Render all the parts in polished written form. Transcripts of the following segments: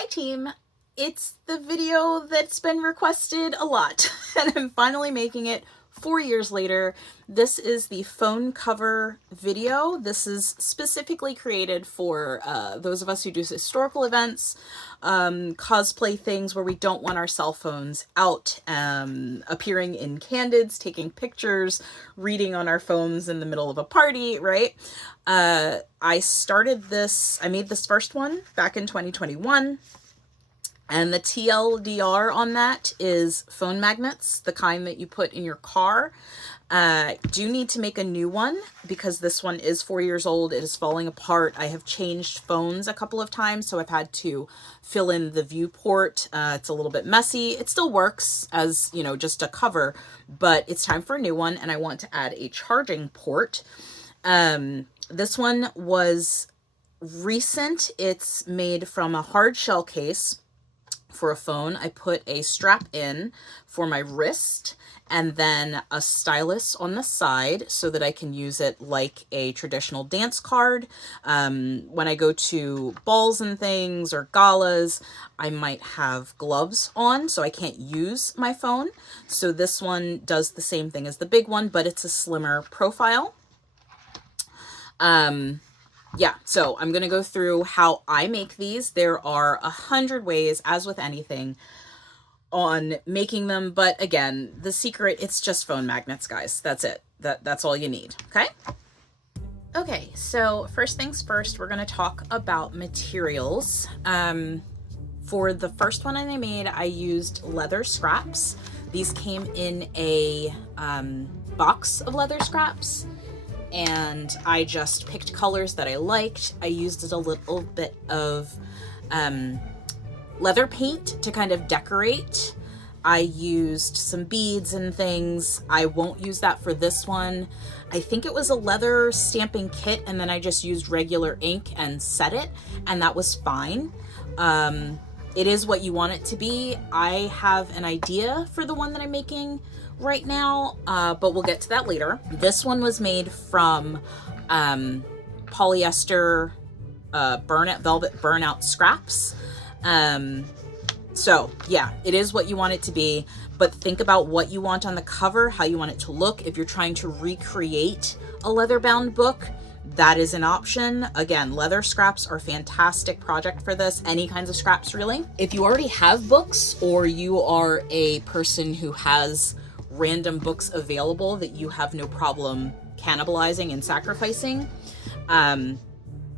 Hi team, it's the video that's been requested a lot and I'm finally making it 4 years later. This is the phone cover video. This is specifically created for those of us who do historical events, cosplay things where we don't want our cell phones out, appearing in candids, taking pictures, reading on our phones in the middle of a party, right? I made this first one back in 2021. And the TLDR on that is phone magnets, the kind that you put in your car. Do need to make a new one because this one is 4 years old. It is falling apart. I have changed phones a couple of times, so I've had to fill in the viewport. It's a little bit messy. It still works as, you know, just a cover, but it's time for a new one, and I want to add a charging port. This one was recent. It's made from a hard shell case. For a phone, I put a strap in for my wrist and then a stylus on the side so that I can use it like a traditional dance card. When I go to balls and things or galas, I might have gloves on, so I can't use my phone. So this one does the same thing as the big one, but it's a slimmer profile. Yeah, so I'm going to go through how I make these. There are 100 ways, as with anything, on making them. But again, the secret, it's just phone magnets, guys. That's it. That's all you need. Okay? Okay, so first things first, we're going to talk about materials. For the first one I made, I used leather scraps. These came in a box of leather scraps. And I just picked colors that I liked. I used a little bit of leather paint to kind of decorate. I used some beads and things. I won't use that for this one. I think it was a leather stamping kit, and then I just used regular ink and set it, and that was fine. It is what you want it to be. I have an idea for the one that I'm making right now, but we'll get to that later. This one was made from polyester velvet burnout scraps. So yeah, it is what you want it to be, but think about what you want on the cover, how you want it to look. If you're trying to recreate a leather bound book, that is an option. Again, leather scraps are a fantastic project for this. Any kinds of scraps, really. If you already have books, or you are a person who has random books available that you have no problem cannibalizing and sacrificing,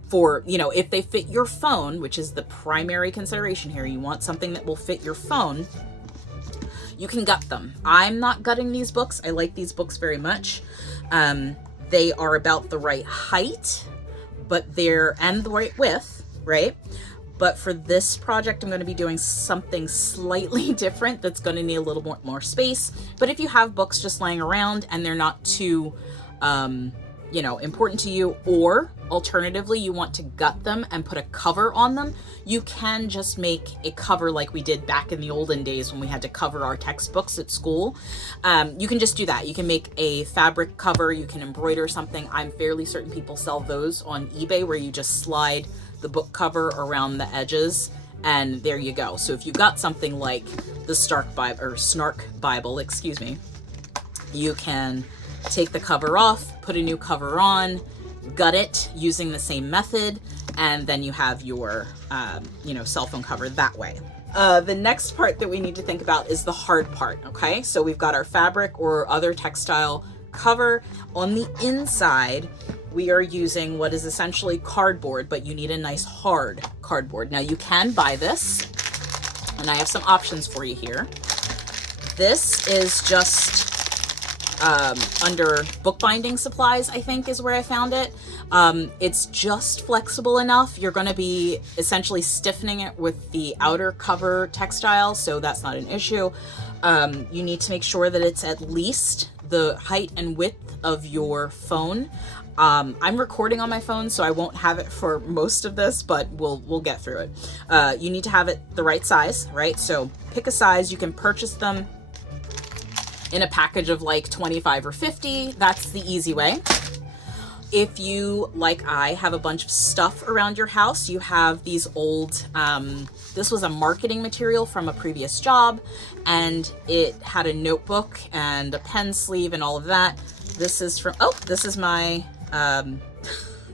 for, you know, if they fit your phone, which is the primary consideration here, you want something that will fit your phone, you can gut them. I'm not gutting these books. I like these books very much. They are about the right height, but and the right width, right? But for this project, I'm going to be doing something slightly different that's going to need a little more space. But if you have books just laying around and they're not too, important to you, or alternatively, you want to gut them and put a cover on them, you can just make a cover like we did back in the olden days when we had to cover our textbooks at school. You can just do that. You can make a fabric cover. You can embroider something. I'm fairly certain people sell those on eBay where you just slide the book cover around the edges, and there you go. So if you got something like the Snark Bible, excuse me, you can take the cover off, put a new cover on, gut it using the same method, and then you have your cell phone cover that way. The next part that we need to think about is the hard part. Okay, so we've got our fabric or other textile cover. On the inside, we are using what is essentially cardboard, but you need a nice hard cardboard. Now you can buy this, and I have some options for you here. This is just under bookbinding supplies, I think is where I found it. It's just flexible enough. You're going to be essentially stiffening it with the outer cover textile, so that's not an issue. You need to make sure that it's at least the height and width of your phone. I'm recording on my phone, so I won't have it for most of this, but we'll get through it. You need to have it the right size, right? So pick a size. You can purchase them in a package of like 25 or 50. That's the easy way. If you, like I, have a bunch of stuff around your house, you have these old, this was a marketing material from a previous job, and it had a notebook and a pen sleeve and all of that. This is from, oh, this is my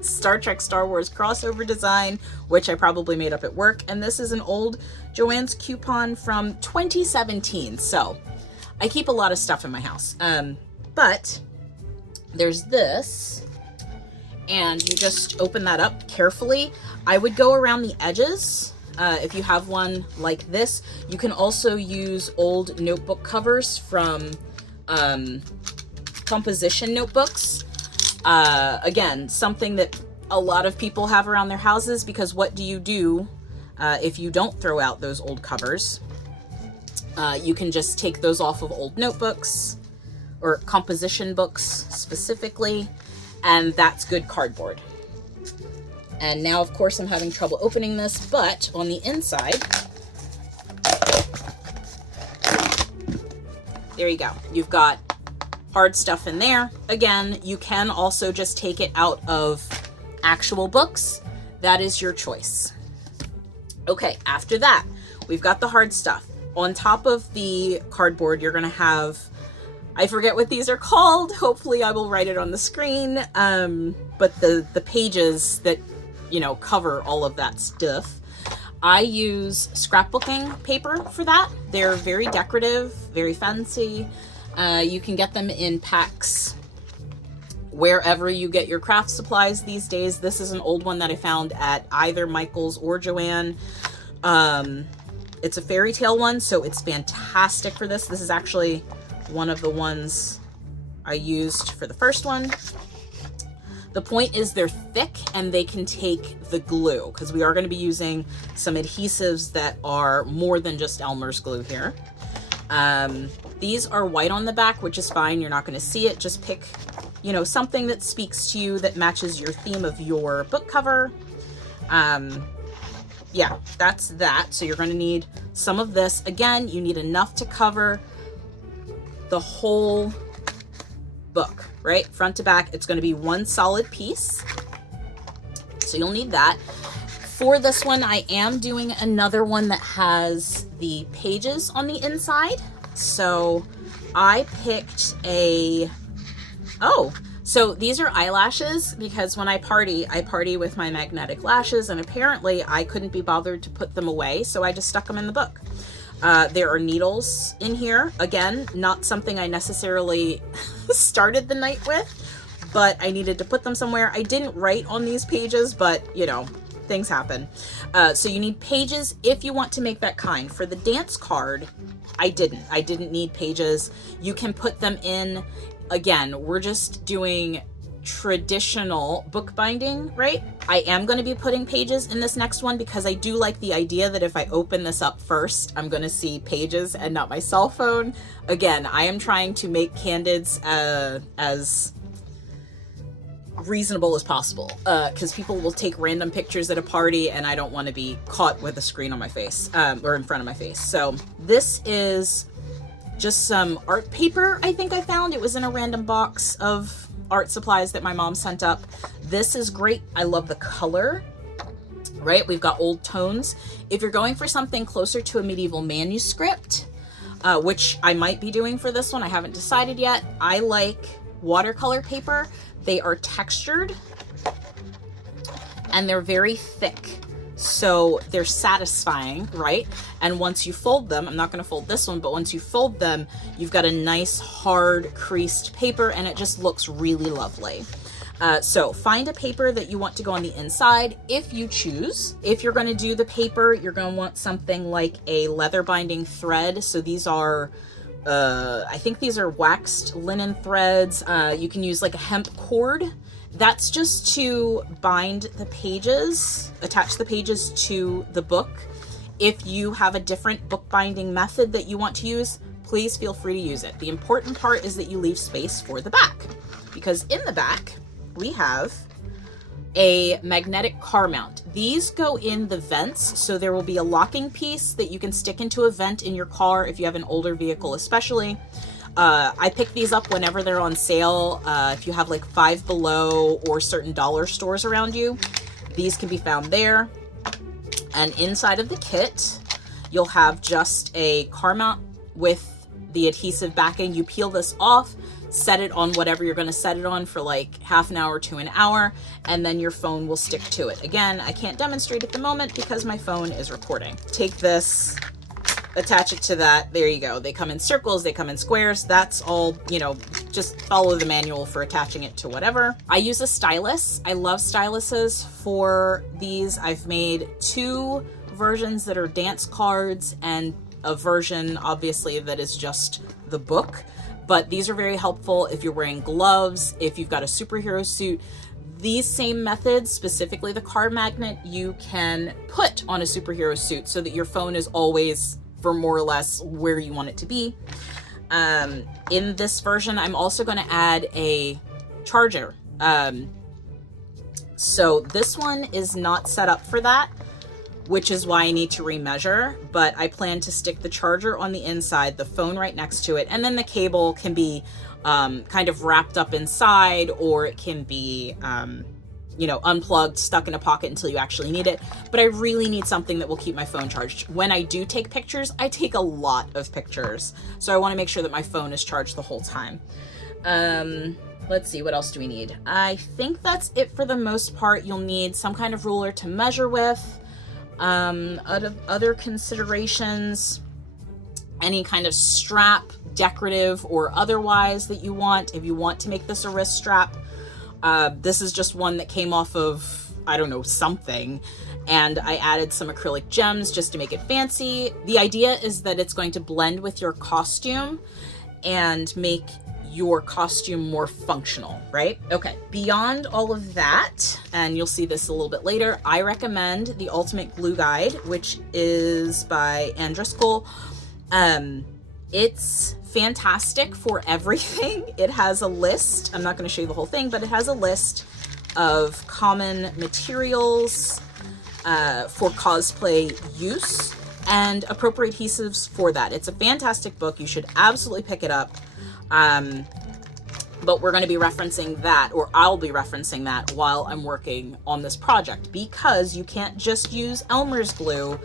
Star Trek Star Wars crossover design, which I probably made up at work. And this is an old Joann's coupon from 2017. So I keep a lot of stuff in my house. But there's this, and you just open that up carefully. I would go around the edges. If you have one like this, you can also use old notebook covers from composition notebooks. Again, something that a lot of people have around their houses, because what do you do if you don't throw out those old covers? You can just take those off of old notebooks or composition books specifically, and that's good cardboard. And now, of course, I'm having trouble opening this, but on the inside, there you go. You've got hard stuff in there. Again, you can also just take it out of actual books. That is your choice. Okay, after that, we've got the hard stuff. On top of the cardboard, you're gonna have, I forget what these are called. Hopefully I will write it on the screen. But the pages that, you know, cover all of that stuff. I use scrapbooking paper for that. They're very decorative, very fancy. You can get them in packs wherever you get your craft supplies these days. This is an old one that I found at either Michael's or Joann. It's a fairy tale one, so it's fantastic for this. This is actually one of the ones I used for the first one. The point is they're thick and they can take the glue, because we are going to be using some adhesives that are more than just Elmer's glue here. These are white on the back, which is fine. You're not going to see it. Just pick, you know, something that speaks to you that matches your theme of your book cover. Yeah, that's that. So you're going to need some of this. Again, you need enough to cover the whole book, right? Front to back. It's going to be one solid piece. So you'll need that. For this one, I am doing another one that has the pages on the inside. So I picked so these are eyelashes, because when I party with my magnetic lashes, and apparently I couldn't be bothered to put them away, so I just stuck them in the book. There are needles in here. Again, not something I necessarily started the night with, but I needed to put them somewhere. I didn't write on these pages, but you know, things happen. So you need pages if you want to make that kind. For the dance card, I didn't need pages. You can put them in. Again, we're just doing traditional bookbinding, right? I am going to be putting pages in this next one because I do like the idea that if I open this up first, I'm going to see pages and not my cell phone. Again, I am trying to make Candids as reasonable as possible, because people will take random pictures at a party and I don't want to be caught with a screen on my face, or in front of my face. So this is just some art paper I think I found. It was in a random box of art supplies that my mom sent up. This is great. I love the color, right? We've got old tones. If you're going for something closer to a medieval manuscript, which I might be doing for this one, I haven't decided yet, I like watercolor paper. They are textured and they're very thick, so they're satisfying, right? And once you fold them, I'm not going to fold this one, but once you fold them, you've got a nice hard creased paper and it just looks really lovely. So find a paper that you want to go on the inside if you choose. If you're going to do the paper, you're going to want something like a leather binding thread. So these are I think these are waxed linen threads. You can use like a hemp cord. That's just to bind the pages, attach the pages to the book. If you have a different bookbinding method that you want to use, please feel free to use it. The important part is that you leave space for the back, because in the back we have a magnetic car mount. These go in the vents, so there will be a locking piece that you can stick into a vent in your car if you have an older vehicle especially. I pick these up whenever they're on sale. If you have like Five Below or certain dollar stores around you, these can be found there. And inside of the kit, you'll have just a car mount with the adhesive backing. You peel this off, set it on whatever you're going to set it on for like half an hour to an hour, and then your phone will stick to it. Again, I can't demonstrate at the moment because my phone is recording. Take this, attach it to that. There you go. They come in circles, they come in squares. That's all, you know, just follow the manual for attaching it to whatever. I use a stylus. I love styluses for these. I've made 2 versions that are dance cards and a version obviously that is just the book. But these are very helpful if you're wearing gloves, if you've got a superhero suit. These same methods, specifically the card magnet, you can put on a superhero suit so that your phone is always, for more or less, where you want it to be. In this version, I'm also going to add a charger. So this one is not set up for that, which is why I need to remeasure, but I plan to stick the charger on the inside, the phone right next to it, and then the cable can be kind of wrapped up inside, or it can be, you know, unplugged, stuck in a pocket until you actually need it. But I really need something that will keep my phone charged. When I do take pictures, I take a lot of pictures, so I want to make sure that my phone is charged the whole time. Let's see, what else do we need? I think that's it for the most part. You'll need some kind of ruler to measure with. Other considerations, any kind of strap, decorative or otherwise, that you want. If you want to make this a wrist strap, this is just one that came off of, I don't know, something, and I added some acrylic gems just to make it fancy. The idea is that it's going to blend with your costume and make your costume more functional, right? Okay, beyond all of that, and you'll see this a little bit later, I recommend the Ultimate Glue Guide, which is by Andruscool. It's fantastic for everything. It has a list. I'm not going to show you the whole thing, but it has a list of common materials for cosplay use and appropriate adhesives for that. It's a fantastic book. You should absolutely pick it up. But we're going to be referencing that, or I'll be referencing that while I'm working on this project, because you can't just use Elmer's glue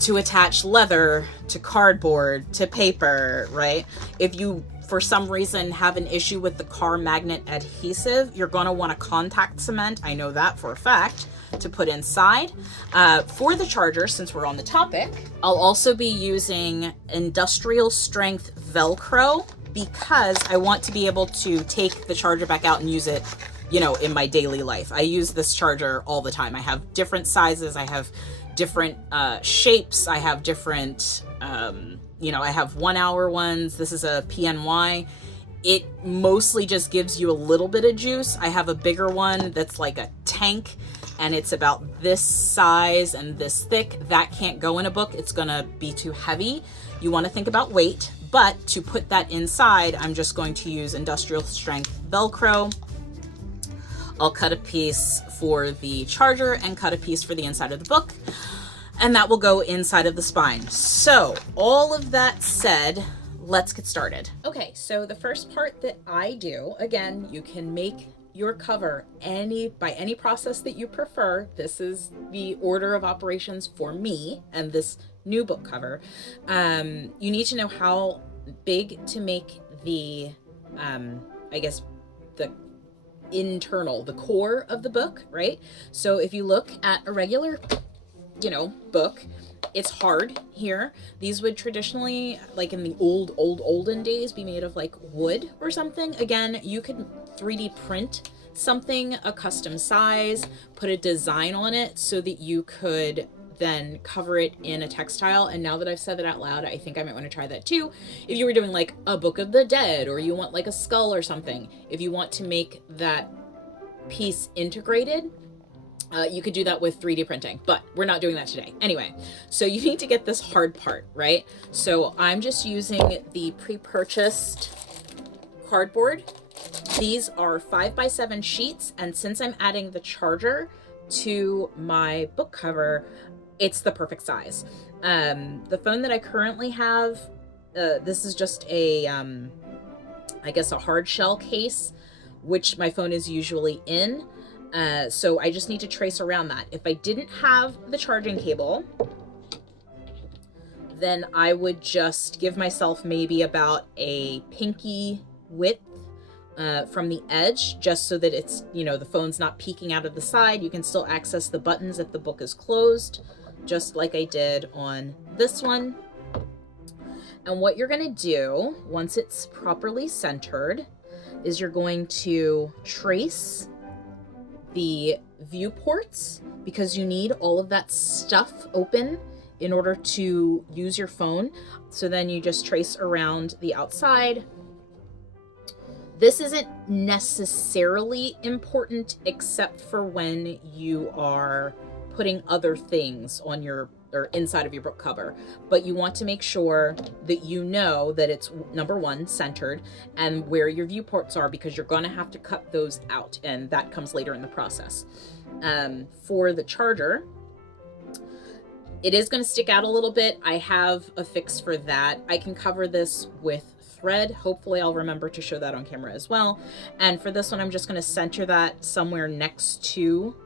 to attach leather to cardboard to paper, right? If you, for some reason, have an issue with the car magnet adhesive, you're going to want to contact cement. I know that for a fact, to put inside. For the charger, since we're on the topic, I'll also be using industrial strength Velcro, because I want to be able to take the charger back out and use it, you know, in my daily life. I use this charger all the time. I have different sizes. I have different shapes. I have different, you know, I have 1 hour ones. This is a PNY. It mostly just gives you a little bit of juice. I have a bigger one that's like a tank, and it's about this size and this thick. That can't go in a book. It's gonna be too heavy. You wanna think about weight, but to put that inside, I'm just going to use industrial strength Velcro. I'll cut a piece for the charger and cut a piece for the inside of the book, and that will go inside of the spine. So all of that said, let's get started. Okay, so the first part that I do, again, you can make your cover by any process that you prefer. This is the order of operations for me and this new book cover. You need to know how big to make the, I guess, the internal, the core of the book, right? So if you look at a regular, you know, book, it's hard here. These would traditionally, like in the olden days, be made of like wood or something. Again, you could 3D print something a custom size, put a design on it so that you could then cover it in a textile. And now that I've said that out loud, I think I might want to try that too. If you were doing like a Book of the Dead, or you want like a skull or something, if you want to make that piece integrated, you could do that with 3D printing, but we're not doing that today. Anyway, so you need to get this hard part, right? So I'm just using the pre-purchased cardboard. These are 5x7 sheets, and since I'm adding the charger to my book cover, it's the perfect size. The phone that I currently have, this is just a I guess, a hard shell case, which my phone is usually in. So I just need to trace around that. If I didn't have the charging cable, then I would just give myself maybe about a pinky width from the edge, just so that it's, you know, the phone's not peeking out of the side. You can still access the buttons if the book is closed, just like I did on this one. And what you're going to do once it's properly centered is you're going to trace the viewports, because you need all of that stuff open in order to use your phone. So then you just trace around the outside. This isn't necessarily important except for when you are putting other things on your or inside of your book cover, but you want to make sure that you know that it's, number one, centered, and where your viewports are, because you're going to have to cut those out, and that comes later in the process. For the charger, it is going to stick out a little bit. I have a fix for that. I can cover this with thread. Hopefully I'll remember to show that on camera as well. And for this one, I'm just going to center that somewhere next to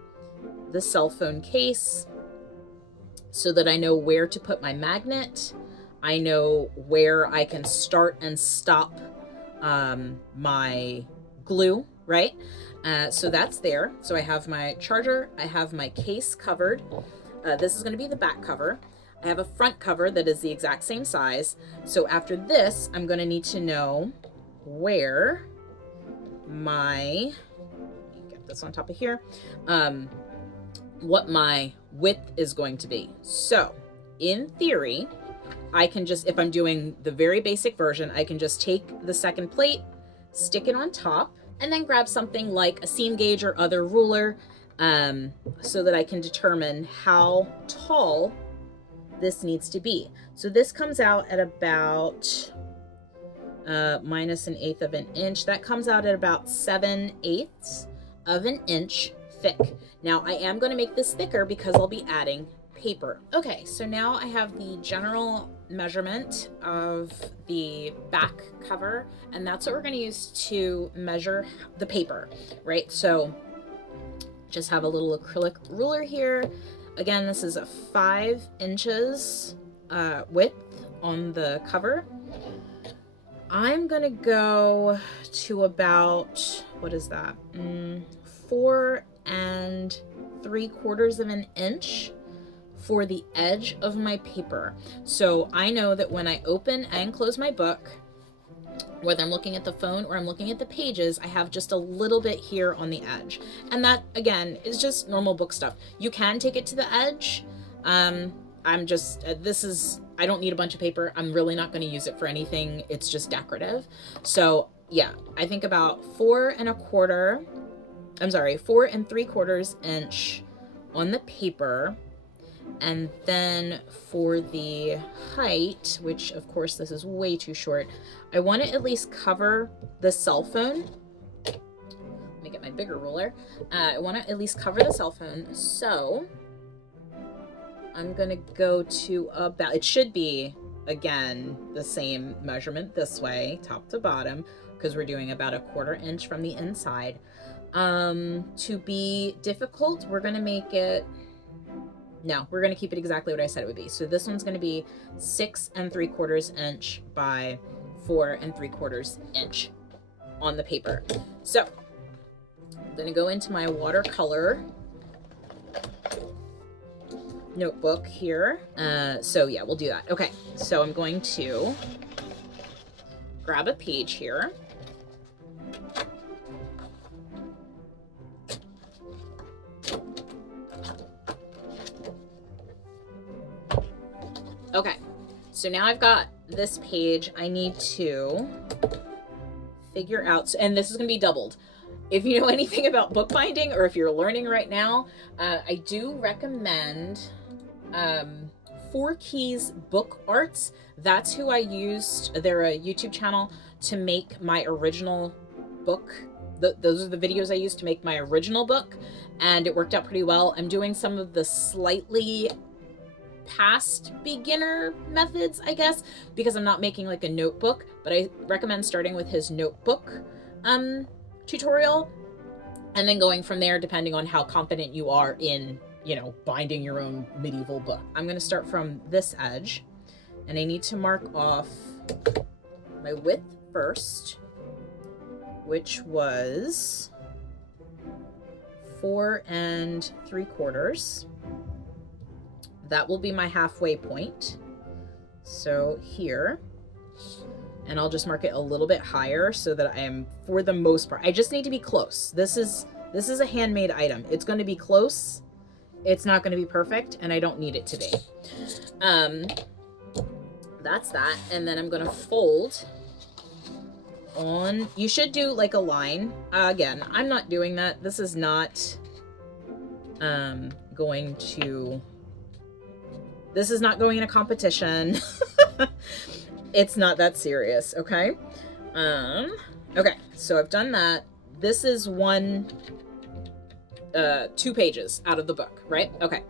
the cell phone case, so that I know where to put my magnet. I know where I can start and stop my glue, right? So that's there. So I have my charger, I have my case covered. This is going to be the back cover. I have a front cover that is the exact same size. So after this, I'm going to need to know where my, get this on top of here, what my width is going to be. So in theory, I can just, if I'm doing the very basic version, I can just take the second plate, stick it on top, and then grab something like a seam gauge or other ruler, so that I can determine how tall this needs to be. So this comes out at about minus 1/8 of an inch. That comes out at about 7/8 of an inch thick. Now I am going to make this thicker because I'll be adding paper. Okay, so now I have the general measurement of the back cover, and that's what we're going to use to measure the paper, right? So just have a little acrylic ruler here. Again, this is a 5 inches width on the cover. I'm going to go to about, what is that? 4 3/4 of an inch for the edge of my paper. So I know that when I open and close my book, whether I'm looking at the phone or I'm looking at the pages, I have just a little bit here on the edge. And that, again, is just normal book stuff. You can take it to the edge. I'm just, I don't need a bunch of paper. I'm really not going to use it for anything. It's just decorative. So yeah, I think about 4 3/4 inch on the paper. And then for the height, which of course this is way too short, I want to at least cover the cell phone. Let me get my bigger ruler. I want to at least cover the cell phone. So I'm going to go to about, it should be, again, the same measurement this way, top to bottom, because we're doing about 1/4 inch from the inside. To be difficult, we're going to make it, no, we're going to keep it exactly what I said it would be. So this one's going to be 6 3/4 inch by 4 3/4 inch on the paper. So I'm going to go into my watercolor notebook here. So yeah, we'll do that. Okay, so I'm going to grab a page here. Okay, so now I've got this page. I need to figure out, and this is going to be doubled. If you know anything about bookbinding, or if you're learning right now, I do recommend 4 Keys Book Arts. That's who I used. They're a YouTube channel to make my original book. Those are the videos I used to make my original book, and it worked out pretty well. I'm doing some of the slightly past beginner methods, I guess, because I'm not making like a notebook, but I recommend starting with his notebook tutorial and then going from there depending on how confident you are in, you know, binding your own medieval book. I'm going to start from this edge, and I need to mark off my width first, which was 4 3/4. That will be my halfway point. So here, and I'll just mark it a little bit higher so that I am, for the most part, I just need to be close. This is a handmade item. It's going to be close. It's not going to be perfect, and I don't need it to be. That's that. And then I'm going to fold on. You should do like a line. Again, I'm not doing that. This is not going to... This is not going in a competition. It's not that serious, okay? Okay, so I've done that. This is 2 pages out of the book, right? Okay.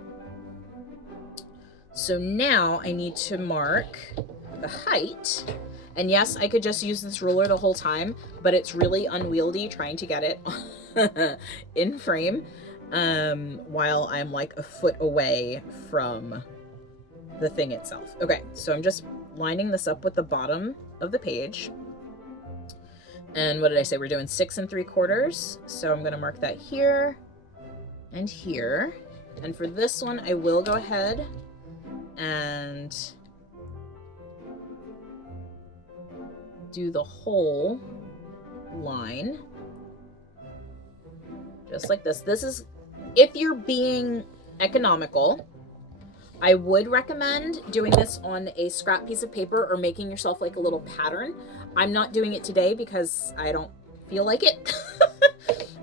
So now I need to mark the height. And yes, I could just use this ruler the whole time, but it's really unwieldy trying to get it in frame while I'm like a foot away from the thing itself. Okay, so I'm just lining this up with the bottom of the page. And what did I say? We're doing 6 3/4. So I'm going to mark that here and here. And for this one, I will go ahead and do the whole line. Just like this. This is, if you're being economical, I would recommend doing this on a scrap piece of paper or making yourself like a little pattern. I'm not doing it today because I don't feel like it.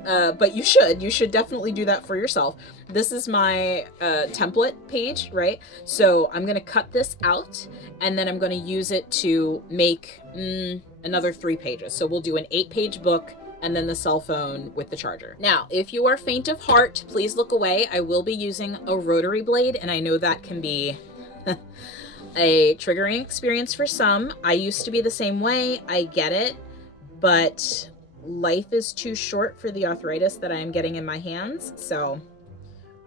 But you should definitely do that for yourself. This is my template page, right? So I'm going to cut this out and then I'm going to use it to make another 3 pages. So we'll do an 8-page book and then the cell phone with the charger. Now, if you are faint of heart, please look away. I will be using a rotary blade, and I know that can be a triggering experience for some. I used to be the same way. I get it, but life is too short for the arthritis that I am getting in my hands, so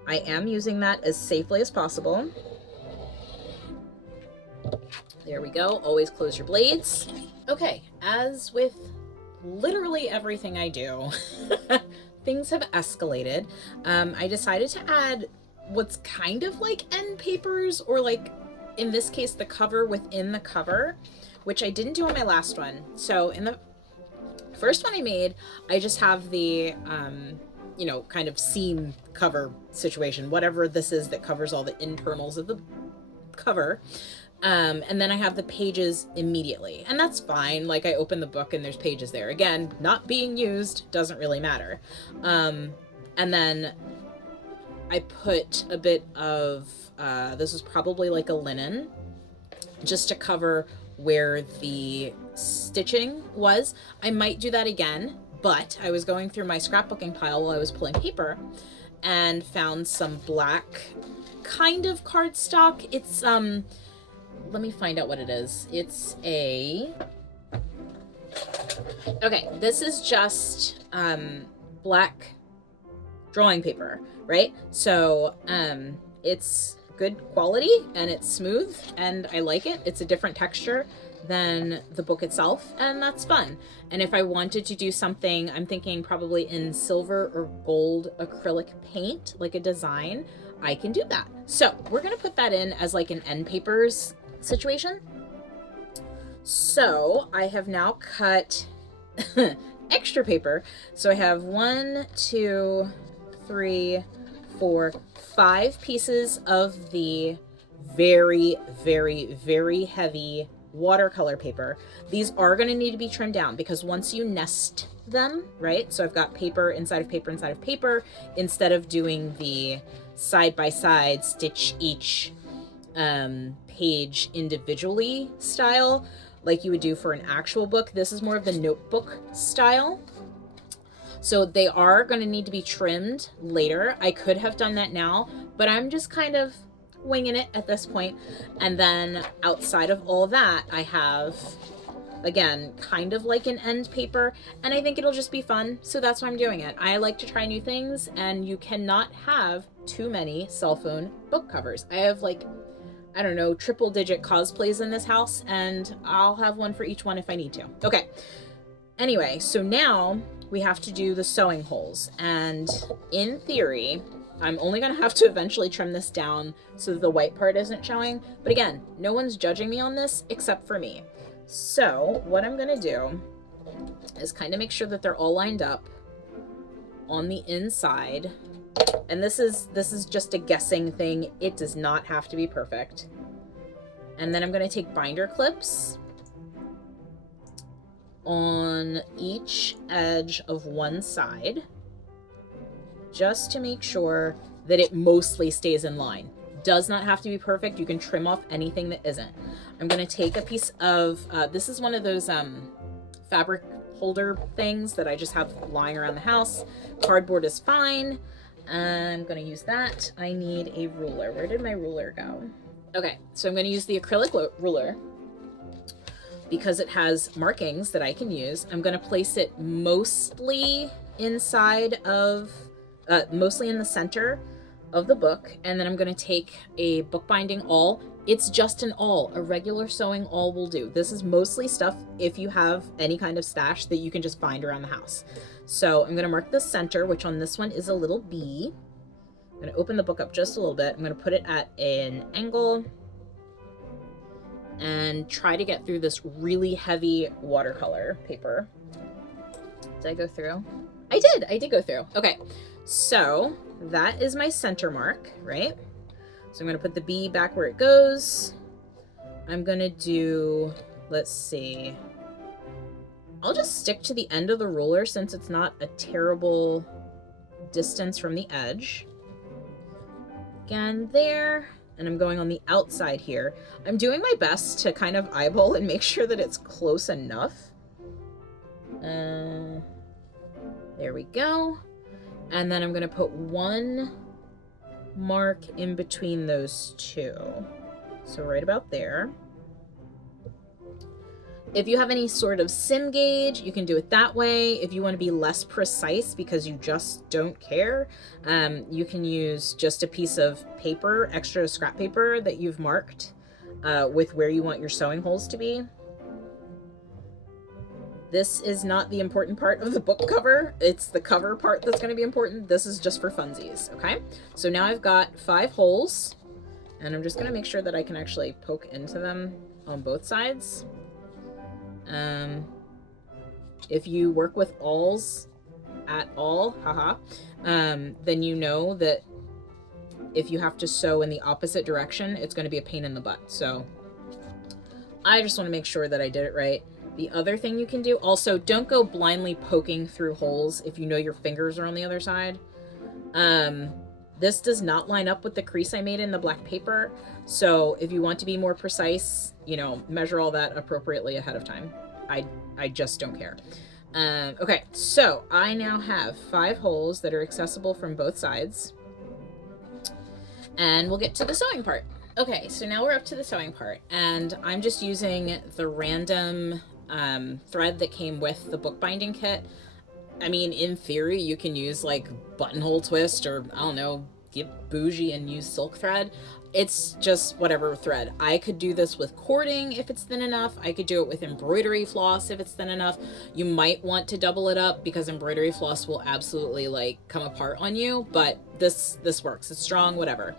I am using that as safely as possible. There we go. Always close your blades. Okay, as with literally everything I do, things have escalated. I decided to add what's kind of like end papers, or like in this case the cover within the cover, which I didn't do on my last one. So in the first one I made, I just have the you know, kind of seam cover situation, whatever this is that covers all the internals of the cover. And then I have the pages immediately, and that's fine. Like, I open the book and there's pages there. Again, not being used, doesn't really matter. And then I put a bit of, this is probably like a linen, just to cover where the stitching was. I might do that again, but I was going through my scrapbooking pile while I was pulling paper and found some black kind of cardstock. It's, let me find out what it is. It's a... Okay, this is just black drawing paper, right? So it's good quality and it's smooth and I like it. It's a different texture than the book itself, and that's fun. And if I wanted to do something, I'm thinking probably in silver or gold acrylic paint, like a design, I can do that. So we're gonna put that in as like an end papers situation. So I have now cut extra paper. So I have 1, 2, 3, 4, 5 pieces of the very, very, very heavy watercolor paper. These are going to need to be trimmed down because once you nest them, right? So I've got paper inside of paper inside of paper, instead of doing the side by side stitch each page individually style like you would do for an actual book. This is more of the notebook style. So they are going to need to be trimmed later. I could have done that now, but I'm just kind of, winging it at this point. And then outside of all that, I have, again, kind of like an end paper, and I think it'll just be fun, so that's why I'm doing it. I like to try new things, and you cannot have too many cell phone book covers. I have like, I don't know, triple digit cosplays in this house, and I'll have one for each one if I need to. Okay, anyway, so now we have to do the sewing holes, and in theory, I'm only going to have to eventually trim this down so that the white part isn't showing, but again, no one's judging me on this except for me. So what I'm going to do is kind of make sure that they're all lined up on the inside. And this is just a guessing thing. It does not have to be perfect. And then I'm going to take binder clips on each edge of one side, just to make sure that it mostly stays in line. Does not have to be perfect. You can trim off anything that isn't. I'm going to take a piece of, this is one of those fabric holder things that I just have lying around the house. Cardboard is fine. I'm going to use that. I need a ruler. Where did my ruler go? Okay, so I'm going to use the acrylic ruler because it has markings that I can use. I'm going to place it mostly inside of, mostly in the center of the book, and then I'm going to take a bookbinding awl. It's just an awl. A regular sewing awl will do. This is mostly stuff, if you have any kind of stash, that you can just find around the house. So I'm going to mark the center, which on this one is a little B. I'm going to open the book up just a little bit. I'm going to put it at an angle and try to get through this really heavy watercolor paper. Did I go through? I did go through. Okay, so that is my center mark, right? So I'm going to put the B back where it goes. I'm going to do, let's see, I'll just stick to the end of the ruler since it's not a terrible distance from the edge. Again, there. And I'm going on the outside here. I'm doing my best to kind of eyeball and make sure that it's close enough. There we go. And then I'm going to put one mark in between those two. So right about there. If you have any sort of sim gauge, you can do it that way. If you want to be less precise because you just don't care, you can use just a piece of paper, extra scrap paper that you've marked with where you want your sewing holes to be. This is not the important part of the book cover. It's the cover part that's going to be important. This is just for funsies, okay? So now I've got 5 holes, and I'm just going to make sure that I can actually poke into them on both sides. If you work with awls at all, then you know that if you have to sew in the opposite direction, it's going to be a pain in the butt. So I just want to make sure that I did it right. The other thing you can do, also, don't go blindly poking through holes if you know your fingers are on the other side. This does not line up with the crease I made in the black paper. So if you want to be more precise, you know, measure all that appropriately ahead of time. I just don't care. Okay, so I now have 5 holes that are accessible from both sides. And we'll get to the sewing part. Okay, so now we're up to the sewing part, and I'm just using the random thread that came with the bookbinding kit. I mean, in theory, you can use like buttonhole twist, or I don't know, get bougie and use silk thread. It's just whatever thread. I could do this with cording if it's thin enough. I could do it with embroidery floss if it's thin enough. You might want to double it up because embroidery floss will absolutely like come apart on you, but this works. It's strong, whatever.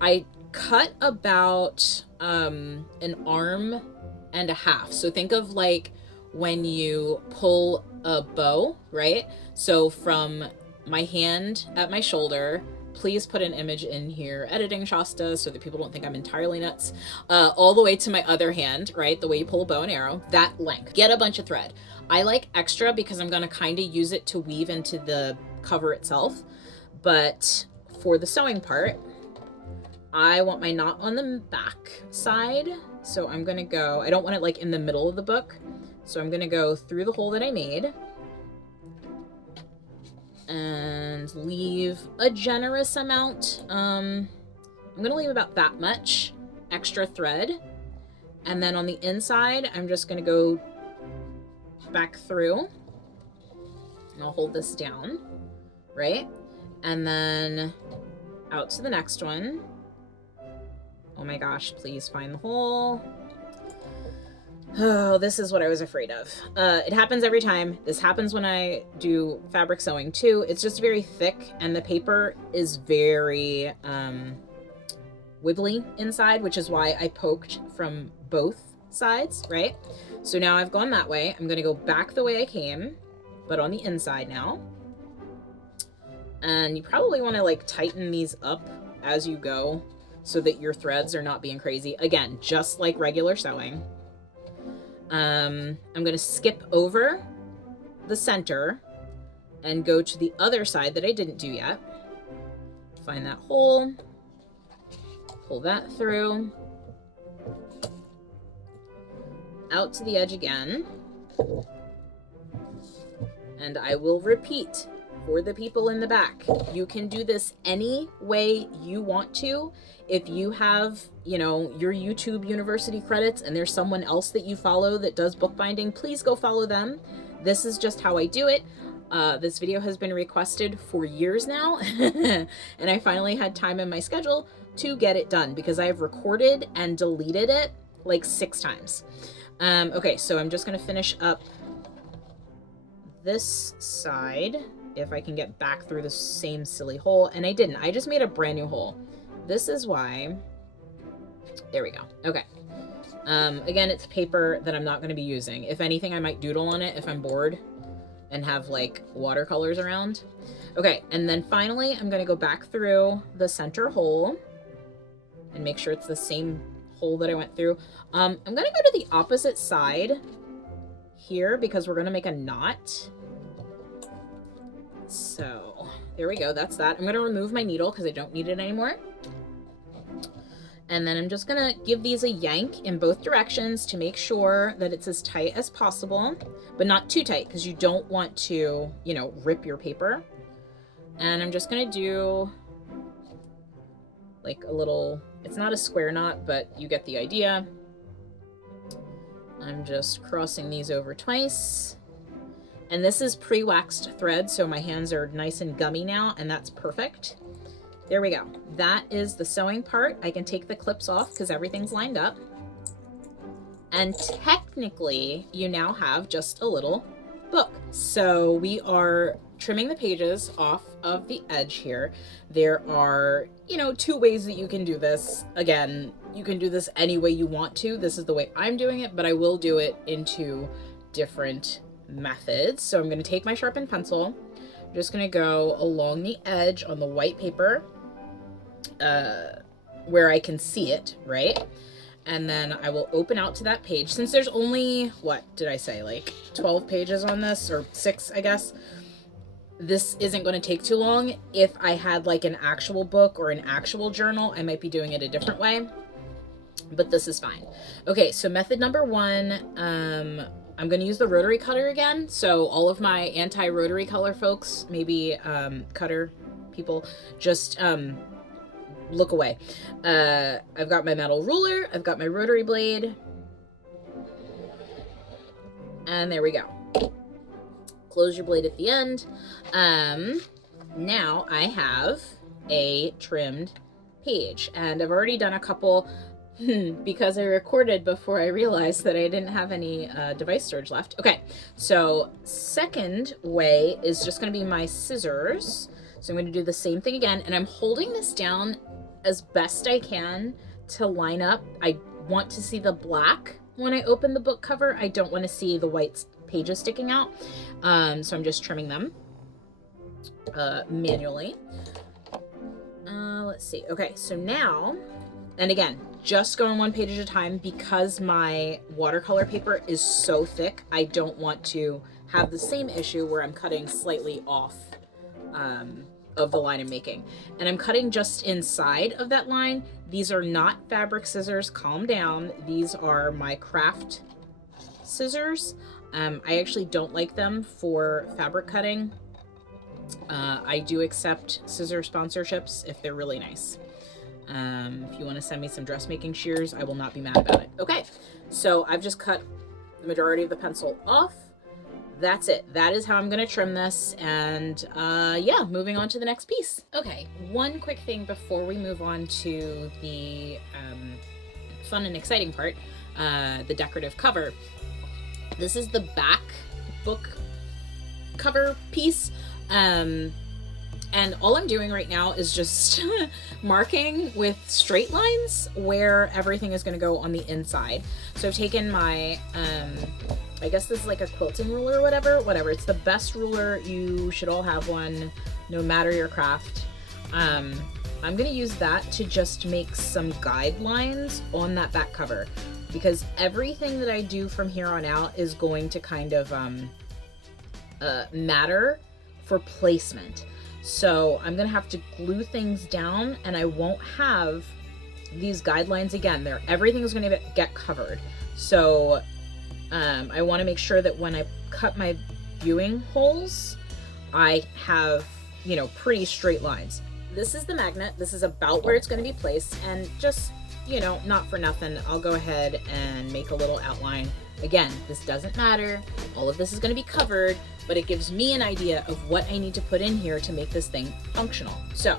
I cut about an arm and a half. So think of like when you pull a bow, right? So from my hand at my shoulder, please put an image in here, editing Shasta, so that people don't think I'm entirely nuts, all the way to my other hand, right? The way you pull a bow and arrow, that length. Get a bunch of thread. I like extra because I'm gonna kind of use it to weave into the cover itself. But for the sewing part, I want my knot on the back side. So I'm gonna go, I don't want it like in the middle of the book. So I'm gonna go through the hole that I made and leave a generous amount I'm gonna leave about that much extra thread. And then on the inside, I'm just gonna go back through. And I'll hold this down, right? And then out to the next one. Oh my gosh, please find the hole. Oh, this is what I was afraid of. It happens every time. This happens when I do fabric sewing too. It's just very thick and the paper is very wibbly inside, which is why I poked from both sides, right? So now I've gone that way. I'm gonna go back the way I came, but on the inside now. And you probably wanna like tighten these up as you go so that your threads are not being crazy. Again, just like regular sewing. I'm gonna skip over the center and go to the other side that I didn't do yet. Find that hole, pull that through, out to the edge again, and I will repeat for the people in the back. You can do this any way you want to. If you have, you know, your YouTube University credits and there's someone else that you follow that does bookbinding, please go follow them. This is just how I do it. This video has been requested for years now, and I finally had time in my schedule to get it done because I have recorded and deleted it like 6 times. Okay, so I'm just gonna finish up this side, if I can get back through the same silly hole, and I didn't. I just made a brand new hole. This is why. There we go. Okay. Again, it's paper that I'm not going to be using. If anything, I might doodle on it if I'm bored and have like watercolors around. Okay, and then finally, I'm going to go back through the center hole and make sure it's the same hole that I went through. I'm going to go to the opposite side here because we're going to make a knot. So there we go. That's that. I'm going to remove my needle because I don't need it anymore. And then I'm just gonna give these a yank in both directions to make sure that it's as tight as possible, but not too tight because you don't want to, you know, rip your paper. And I'm just gonna do like a little, it's not a square knot, but you get the idea. I'm just crossing these over twice. And this is pre-waxed thread, so my hands are nice and gummy now, and that's perfect. There we go. That is the sewing part. I can take the clips off because everything's lined up. And technically, you now have just a little book. So we are trimming the pages off of the edge here. There are, you know, 2 ways that you can do this. Again, you can do this any way you want to. This is the way I'm doing it, but I will do it in 2 different methods. So I'm going to take my sharpened pencil. I'm just going to go along the edge on the white paper where I can see it, right? And then I will open out to that page. Since there's only, what did I say, like 12 pages on this, or 6, I guess. This isn't going to take too long. If I had like an actual book or an actual journal, I might be doing it a different way, but this is fine. Okay, so method number 1, I'm going to use the rotary cutter again. So all of my anti-rotary color folks, maybe cutter people, just look away. I've got my metal ruler, I've got my rotary blade, and there we go. Close your blade at the end. Now I have a trimmed page, and I've already done a couple because I recorded before I realized that I didn't have any device storage left. Okay, so second way is just going to be my scissors. So I'm going to do the same thing again, and I'm holding this down as best I can to line up. I want to see the black when I open the book cover. I don't want to see the white pages sticking out. So I'm just trimming them manually. Let's see. Okay, so now, and again, just going 1 page at a time because my watercolor paper is so thick. I don't want to have the same issue where I'm cutting slightly off of the line I'm making. And I'm cutting just inside of that line. These are not fabric scissors, calm down. These are my craft scissors. I actually don't like them for fabric cutting. I do accept scissor sponsorships if they're really nice. If you want to send me some dressmaking shears, I will not be mad about it. Okay, so I've just cut the majority of the pencil off. That's it. That is how I'm going to trim this. And yeah, moving on to the next piece. Okay, one quick thing before we move on to the fun and exciting part, the decorative cover. This is the back book cover piece. And all I'm doing right now is just marking with straight lines where everything is going to go on the inside. So I've taken my, I guess this is like a quilting ruler or whatever. It's the best ruler. You should all have one, no matter your craft. I'm going to use that to just make some guidelines on that back cover, because everything that I do from here on out is going to kind of matter for placement. So I'm going to have to glue things down, and I won't have these guidelines again. Everything is going to get covered. So I want to make sure that when I cut my viewing holes, I have, you know, pretty straight lines. This is the magnet. This is about where it's going to be placed. And just, you know, not for nothing, I'll go ahead and make a little outline. Again, this doesn't matter. All of this is going to be covered, but it gives me an idea of what I need to put in here to make this thing functional. So,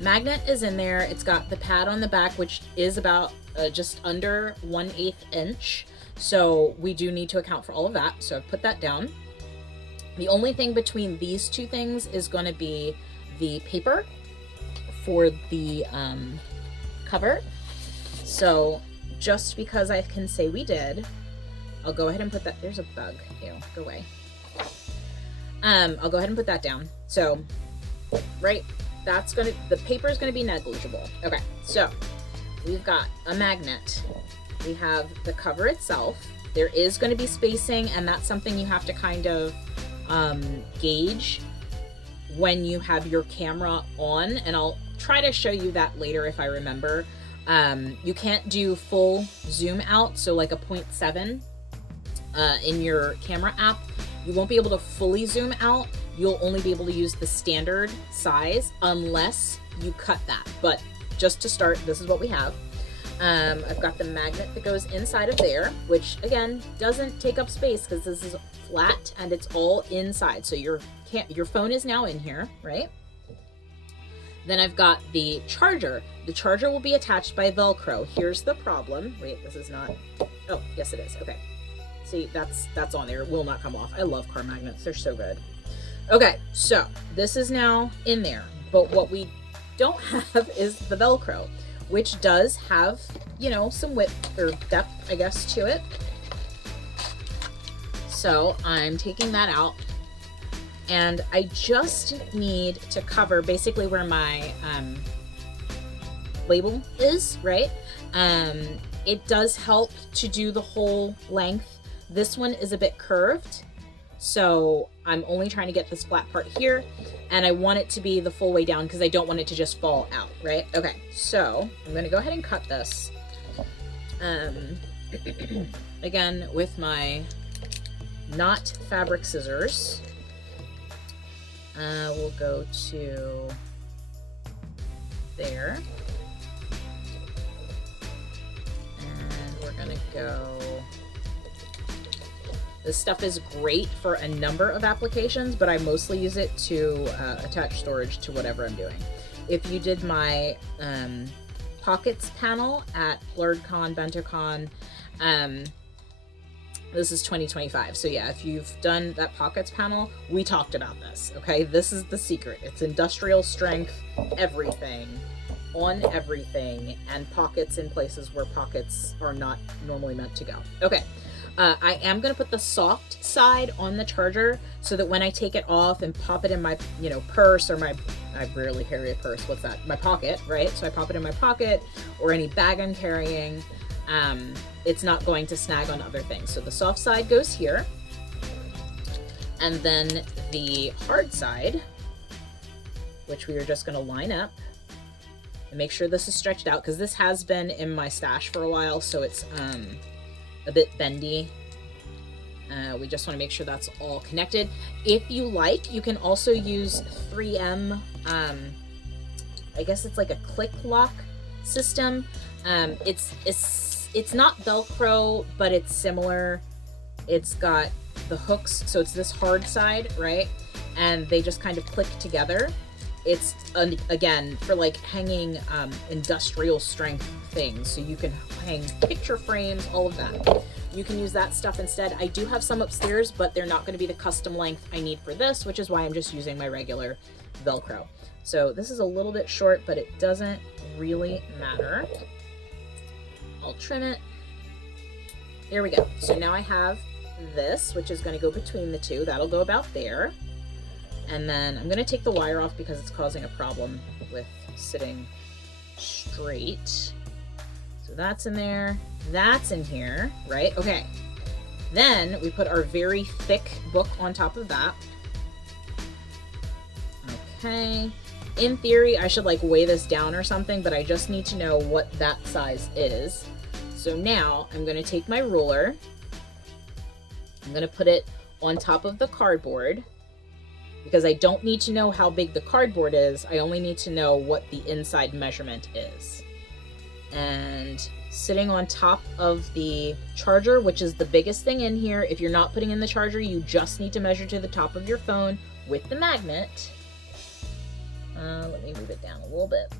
magnet is in there. It's got the pad on the back, which is about just under 1/8 inch. So we do need to account for all of that. So I've put that down. The only thing between these two things is going to be the paper for the cover. So just because I can say we did, I'll go ahead and put that. There's a bug. Ew, go away. I'll go ahead and put that down. So, right, the paper is gonna be negligible. Okay, so we've got a magnet. We have the cover itself. There is gonna be spacing, and that's something you have to kind of gauge when you have your camera on, and I'll try to show you that later if I remember. You can't do full zoom out, so like a 0.7 in your camera app. You won't be able to fully zoom out. You'll only be able to use the standard size unless you cut that. But just to start, this is what we have. I've got the magnet that goes inside of there, which again doesn't take up space because this is flat and it's all inside. So your phone is now in here, right? Then I've got the charger. The charger will be attached by Velcro. Here's the problem. Wait, this is not. Oh, yes it is. Okay. See, that's on there. It will not come off. I love car magnets. They're so good. Okay, so this is now in there. But what we don't have is the Velcro, which does have, you know, some width or depth, I guess, to it. So I'm taking that out. And I just need to cover basically where my label is, right? It does help to do the whole length. This one is a bit curved, so I'm only trying to get this flat part here, and I want it to be the full way down because I don't want it to just fall out, right? Okay, so I'm going to go ahead and cut this. Again, with my not fabric scissors. We'll go to there. And we're going to go... This stuff is great for a number of applications, but I mostly use it to attach storage to whatever I'm doing. If you did my pockets panel at BlurredCon, BentoCon, this is 2025. So yeah, if you've done that pockets panel, we talked about this, okay? This is the secret. It's industrial strength, everything, on everything, and pockets in places where pockets are not normally meant to go. Okay. I am going to put the soft side on the charger so that when I take it off and pop it in my, you know, purse or my, I rarely carry a purse, what's that? My pocket, right? So I pop it in my pocket or any bag I'm carrying. It's not going to snag on other things. So the soft side goes here. And then the hard side, which we are just going to line up and make sure this is stretched out because this has been in my stash for a while. So it's, a bit bendy. We just want to make sure that's all connected. If you like, you can also use 3M, I guess it's like a click lock system. It's not Velcro, but it's similar. It's got the hooks, so it's this hard side, right? And they just kind of click together. It's, again, for like hanging industrial strength things. So you can hang picture frames, all of that. You can use that stuff instead. I do have some upstairs, but they're not going to be the custom length I need for this, which is why I'm just using my regular Velcro. So this is a little bit short, but it doesn't really matter. I'll trim it. There we go. So now I have this, which is going to go between the two. That'll go about there. And then I'm going to take the wire off because it's causing a problem with sitting straight. So that's in there. That's in here, right? Okay. Then we put our very thick book on top of that. Okay. In theory, I should like weigh this down or something, but I just need to know what that size is. So now I'm going to take my ruler. I'm going to put it on top of the cardboard because I don't need to know how big the cardboard is. I only need to know what the inside measurement is. And sitting on top of the charger, which is the biggest thing in here. If you're not putting in the charger, you just need to measure to the top of your phone with the magnet. Let me move it down a little bit.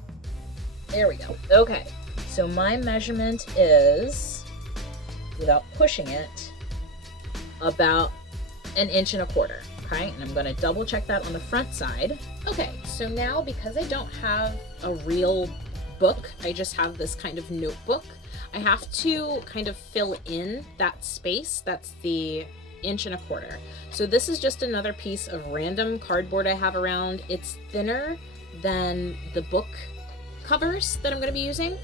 There we go. Okay, so my measurement is, without pushing it, about 1.25 inches. Okay, and I'm going to double check that on the front side. Okay, so now because I don't have a real book, I just have this kind of notebook, I have to kind of fill in that space. That's the 1.25 inches. So this is just another piece of random cardboard I have around. It's thinner than the book covers that I'm going to be using,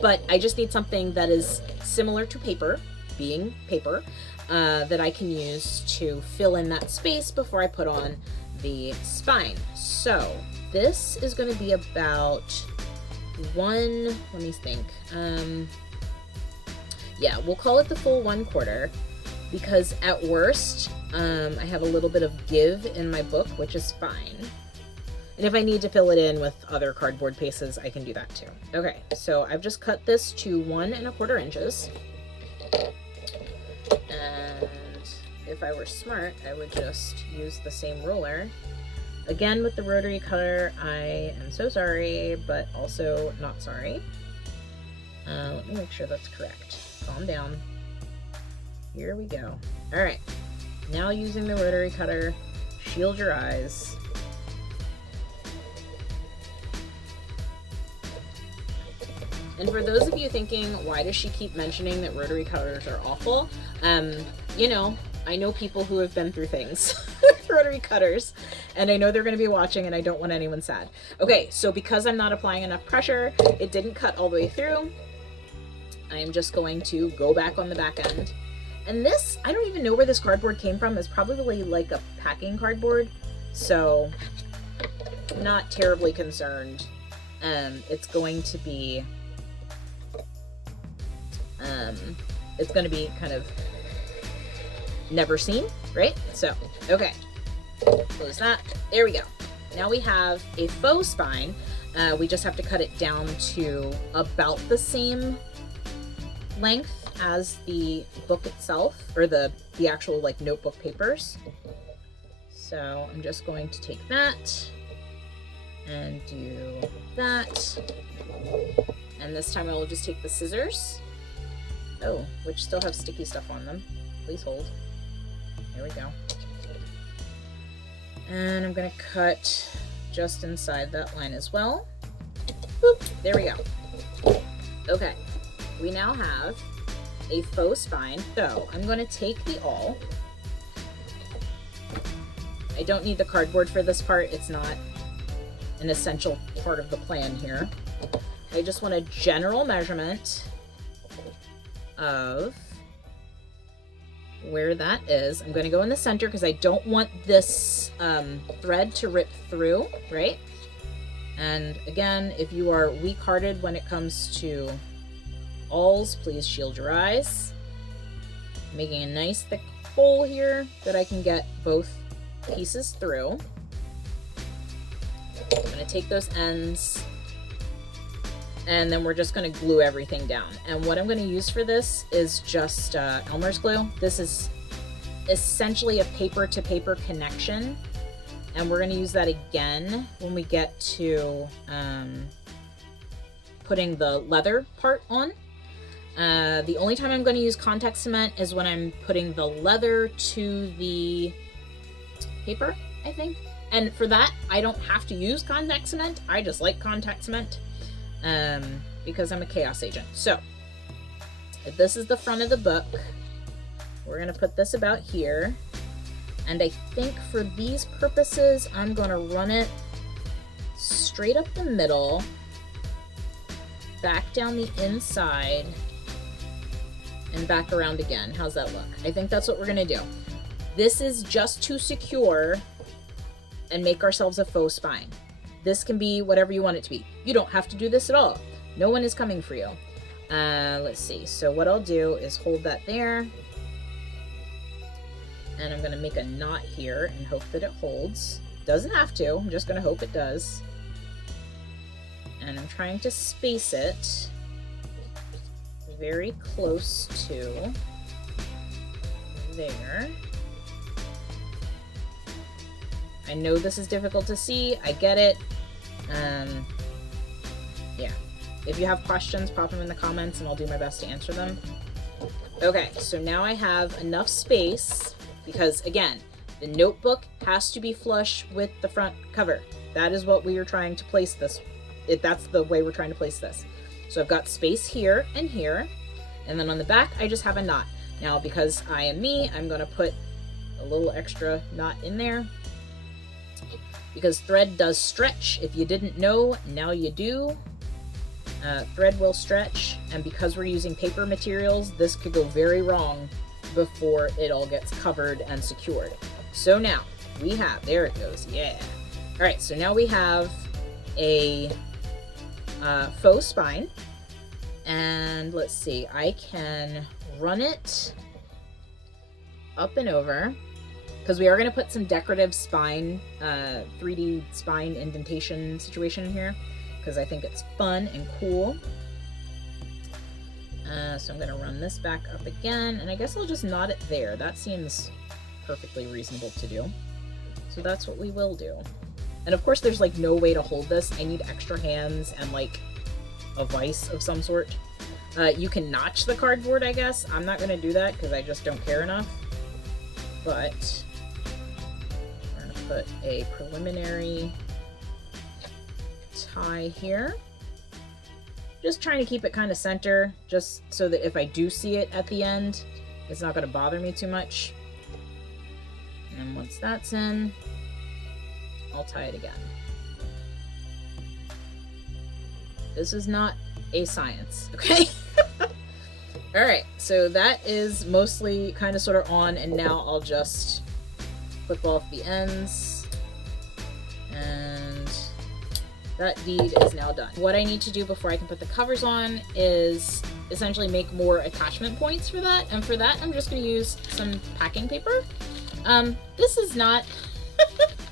but I just need something that is similar to paper, being paper, that I can use to fill in that space before I put on the spine. So this is going to be about let me think. Yeah, we'll call it the full 1/4 because at worst, I have a little bit of give in my book, which is fine. And if I need to fill it in with other cardboard pieces, I can do that too. Okay, so I've just cut this to 1.25 inches. And if I were smart, I would just use the same ruler. Again, with the rotary cutter, I am so sorry, but also not sorry. Let me make sure that's correct. Calm down. Here we go. All right, now using the rotary cutter, shield your eyes. And for those of you thinking, why does she keep mentioning that rotary cutters are awful? You know, I know people who have been through things with rotary cutters, and I know they're going to be watching, and I don't want anyone sad. Okay, so because I'm not applying enough pressure, it didn't cut all the way through. I am just going to go back on the back end. And this, I don't even know where this cardboard came from. It's probably like a packing cardboard, so not terribly concerned. It's going to be kind of never seen, right? So, okay, close that. There we go. Now we have a faux spine. We just have to cut it down to about the same length as the book itself, or the actual like notebook papers. So I'm just going to take that and do that. And this time I will just take the scissors. Oh, which still have sticky stuff on them. Please hold. There we go. And I'm going to cut just inside that line as well. Boop, there we go. Okay, we now have a faux spine. So I'm going to take the awl. I don't need the cardboard for this part. It's not an essential part of the plan here. I just want a general measurement of where that is. I'm going to go in the center because I don't want this thread to rip through, right? And again, if you are weak-hearted when it comes to awls, please shield your eyes. Making a nice thick hole here that I can get both pieces through. I'm going to take those ends And then we're just going to glue everything down. And what I'm going to use for this is just Elmer's glue. This is essentially a paper-to-paper connection. And we're going to use that again when we get to putting the leather part on. The only time I'm going to use contact cement is when I'm putting the leather to the paper, I think. And for that, I don't have to use contact cement. I just like contact cement. Because I'm a chaos agent. So, if this is the front of the book, we're going to put this about here. And I think for these purposes, I'm going to run it straight up the middle, back down the inside, and back around again. How's that look? I think that's what we're going to do. This is just to secure and make ourselves a faux spine. This can be whatever you want it to be. You don't have to do this at all. No one is coming for you. Let's see. So what I'll do is hold that there. And I'm going to make a knot here and hope that it holds. Doesn't have to. I'm just going to hope it does. And I'm trying to space it very close to there. I know this is difficult to see. I get it. Yeah. If you have questions, pop them in the comments and I'll do my best to answer them. Okay, so now I have enough space because, again, the notebook has to be flush with the front cover. That is what we are trying to place this. That's the way we're trying to place this. So I've got space here, and then on the back, I just have a knot. Now, because I am me, I'm going to put a little extra knot in there. Because thread does stretch. If you didn't know, now you do. Thread will stretch, and because we're using paper materials, this could go very wrong before it all gets covered and secured. So now we have, there it goes, yeah. All right, so now we have a faux spine, and let's see, I can run it up and over, because we are going to put some decorative spine, 3D spine indentation situation in here, because I think it's fun and cool. So I'm going to run this back up again, and I guess I'll just knot it there. That seems perfectly reasonable to do. So that's what we will do. And of course there's like no way to hold this. I need extra hands and like a vise of some sort. You can notch the cardboard, I guess. I'm not going to do that because I just don't care enough. But we're going to put a preliminary tie here. Just trying to keep it kind of center, just so that if I do see it at the end, it's not going to bother me too much. And once that's in, I'll tie it again. This is not a science, okay? Alright, so that is mostly kind of sort of on, and now I'll just clip off the ends, and that deed is now done. What I need to do before I can put the covers on is essentially make more attachment points for that, and for that I'm just going to use some packing paper. This is not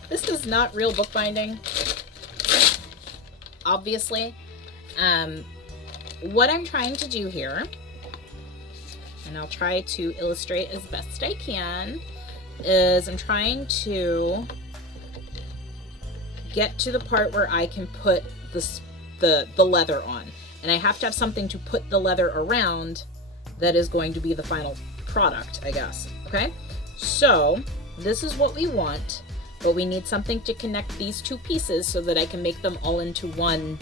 this is not real bookbinding, obviously. What I'm trying to do here, and I'll try to illustrate as best I can, is I'm trying to get to the part where I can put the leather on. And I have to have something to put the leather around that is going to be the final product, I guess. Okay? So, this is what we want, but we need something to connect these two pieces so that I can make them all into one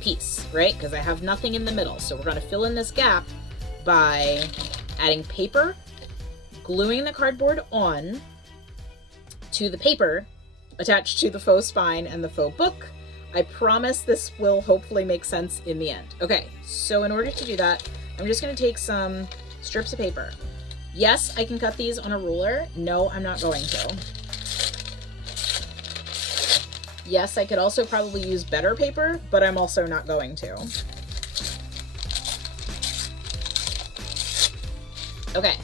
piece, right? Because I have nothing in the middle. So we're going to fill in this gap by adding paper, gluing the cardboard on to the paper attached to the faux spine and the faux book. I promise this will hopefully make sense in the end. Okay, so in order to do that, I'm just going to take some strips of paper. Yes, I can cut these on a ruler. No, I'm not going to. Yes, I could also probably use better paper, but I'm also not going to. Okay,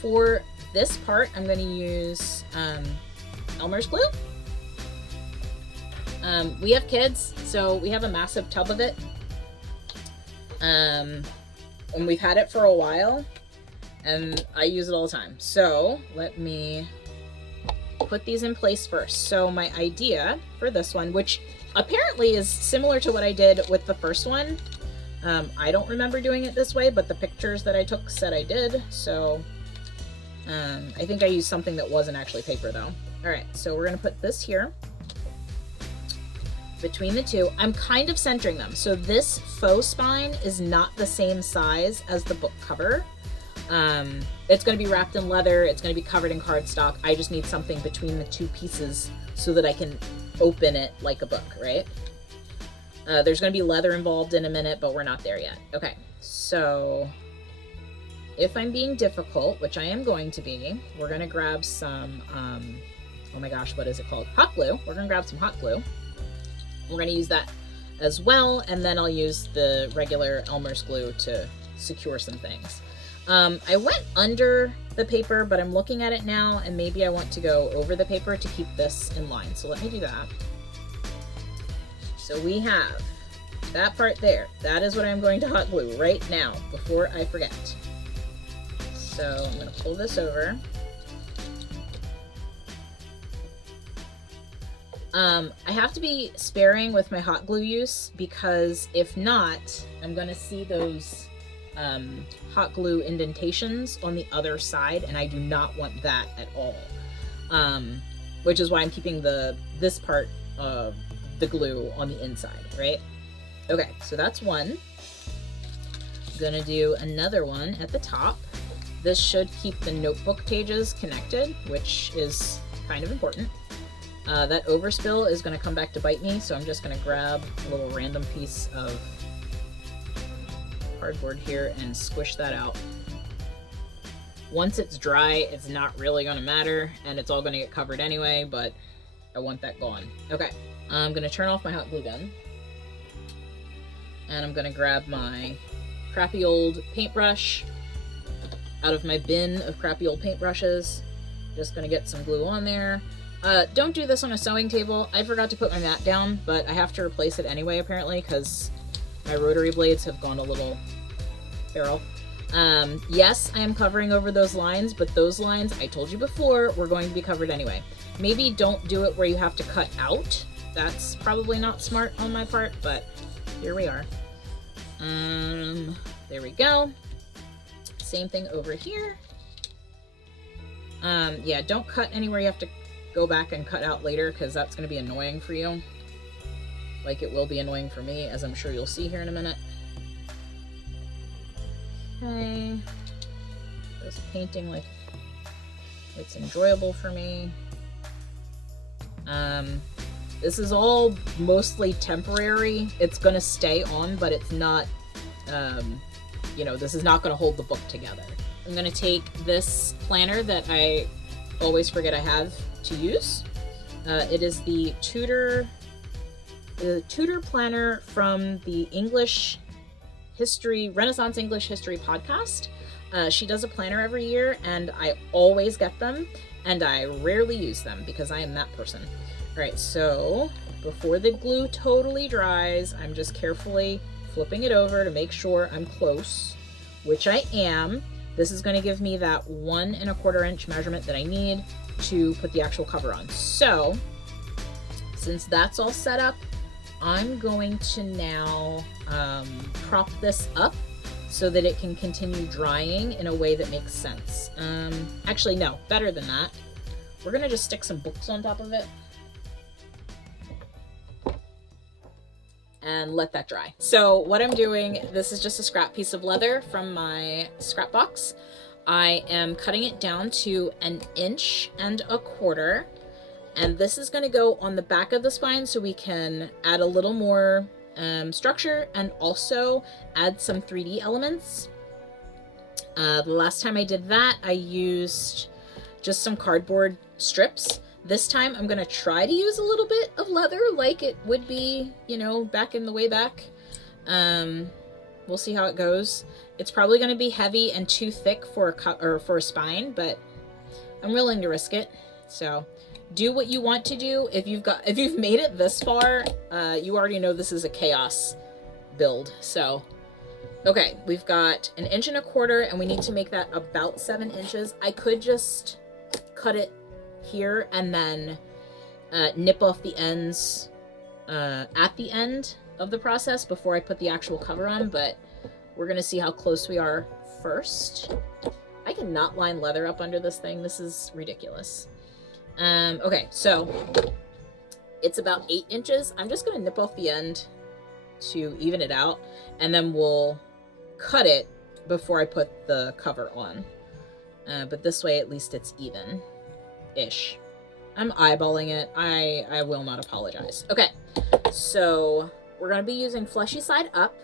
for this part, I'm going to use Elmer's glue. We have kids, so we have a massive tub of it. And we've had it for a while, and I use it all the time. So let me put these in place first. So my idea for this one, which apparently is similar to what I did with the first one. I don't remember doing it this way, but the pictures that I took said I did. So I think I used something that wasn't actually paper though. All right, so we're gonna put this here between the two. I'm kind of centering them. So this faux spine is not the same size as the book cover. It's going to be wrapped in leather. It's going to be covered in cardstock. I just need something between the two pieces so that I can open it like a book, right? There's going to be leather involved in a minute, but we're not there yet. Okay, so if I'm being difficult, which I am going to be, we're going to grab some, oh my gosh, what is it called? Hot glue. We're going to grab some hot glue. We're going to use that as well, and then I'll use the regular Elmer's glue to secure some things. I went under the paper, but I'm looking at it now, and maybe I want to go over the paper to keep this in line. So let me do that. So we have that part there. That is what I'm going to hot glue right now before I forget. So I'm going to pull this over. I have to be sparing with my hot glue use, because if not, I'm going to see those hot glue indentations on the other side, and I do not want that at all. Which is why I'm keeping this part of the glue on the inside, right? Okay, so that's one. I'm gonna do another one at the top. This should keep the notebook pages connected, which is kind of important. That overspill is going to come back to bite me, so I'm just going to grab a little random piece of cardboard here and squish that out. Once it's dry, it's not really going to matter, and it's all going to get covered anyway, but I want that gone. Okay, I'm going to turn off my hot glue gun, and I'm going to grab my crappy old paintbrush out of my bin of crappy old paintbrushes. Just going to get some glue on there. Don't do this on a sewing table. I forgot to put my mat down, but I have to replace it anyway, apparently, because my rotary blades have gone a little feral. Yes, I am covering over those lines, but those lines, I told you before, were going to be covered anyway. Maybe don't do it where you have to cut out. That's probably not smart on my part, but here we are. There we go. Same thing over here. Yeah, don't cut anywhere you have to go back and cut out later, because that's going to be annoying for you. Like it will be annoying for me, as I'm sure you'll see here in a minute. Okay. Just painting like it's enjoyable for me. This is all mostly temporary. It's going to stay on, but it's not, you know, this is not going to hold the book together. I'm going to take this planner that I always forget I have to use. It is the Tudor planner from the Renaissance English History podcast. She does a planner every year, and I always get them, and I rarely use them because I am that person. All right, so before the glue totally dries, I'm just carefully flipping it over to make sure I'm close, which I am. This is going to give me that 1 1/4 inch measurement that I need to put the actual cover on. So since that's all set up, I'm going to now prop this up so that it can continue drying in a way that makes sense. Actually, no, better than that. We're going to just stick some books on top of it and let that dry. So what I'm doing, this is just a scrap piece of leather from my scrap box. I am cutting it down to 1 1/4 inches, and this is going to go on the back of the spine so we can add a little more structure and also add some 3D elements. The last time I did that, I used just some cardboard strips. This time I'm going to try to use a little bit of leather like it would be, you know, back in the way back. We'll see how it goes. It's probably going to be heavy and too thick for a spine, but I'm willing to risk it. So do what you want to do. If you've made it this far, you already know this is a chaos build. So Okay, we've got 1.25 inches, and we need to make that about 7 inches. I could just cut it here and then nip off the ends at the end of the process before I put the actual cover on, but we're gonna see how close we are first. I cannot line leather up under this thing. This is ridiculous. Okay, so it's about 8 inches. I'm just gonna nip off the end to even it out, and then we'll cut it before I put the cover on. But this way, at least it's even-ish. I'm eyeballing it. I will not apologize. Okay, so we're going to be using fleshy side up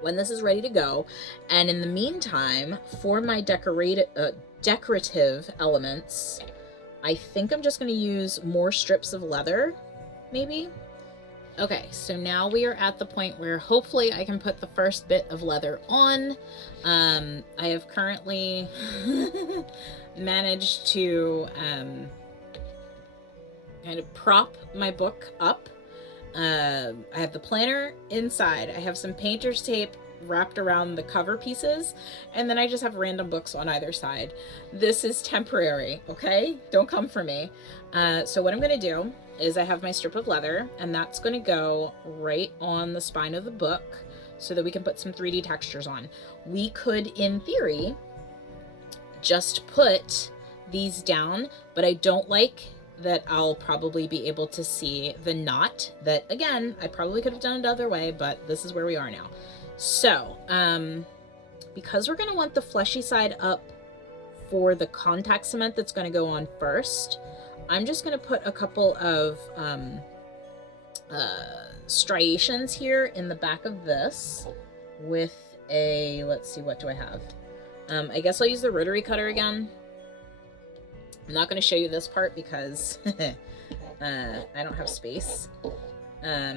when this is ready to go. And in the meantime, for my decorative elements, I think I'm just going to use more strips of leather, maybe. Okay, so now we are at the point where hopefully I can put the first bit of leather on. I have currently managed to kind of prop my book up. I have the planner inside. I have some painter's tape wrapped around the cover pieces, and then I just have random books on either side. This is temporary, okay? Don't come for me. So what I'm going to do is I have my strip of leather, and that's going to go right on the spine of the book so that we can put some 3D textures on. We could, in theory, just put these down, but I don't like that I'll probably be able to see the knot that, again, I probably could have done it other way, but this is where we are now. So, because we're going to want the fleshy side up for the contact cement that's going to go on first, I'm just going to put a couple of striations here in the back of this with a, let's see, what do I have? I guess I'll use the rotary cutter again. I'm not going to show you this part because I don't have space.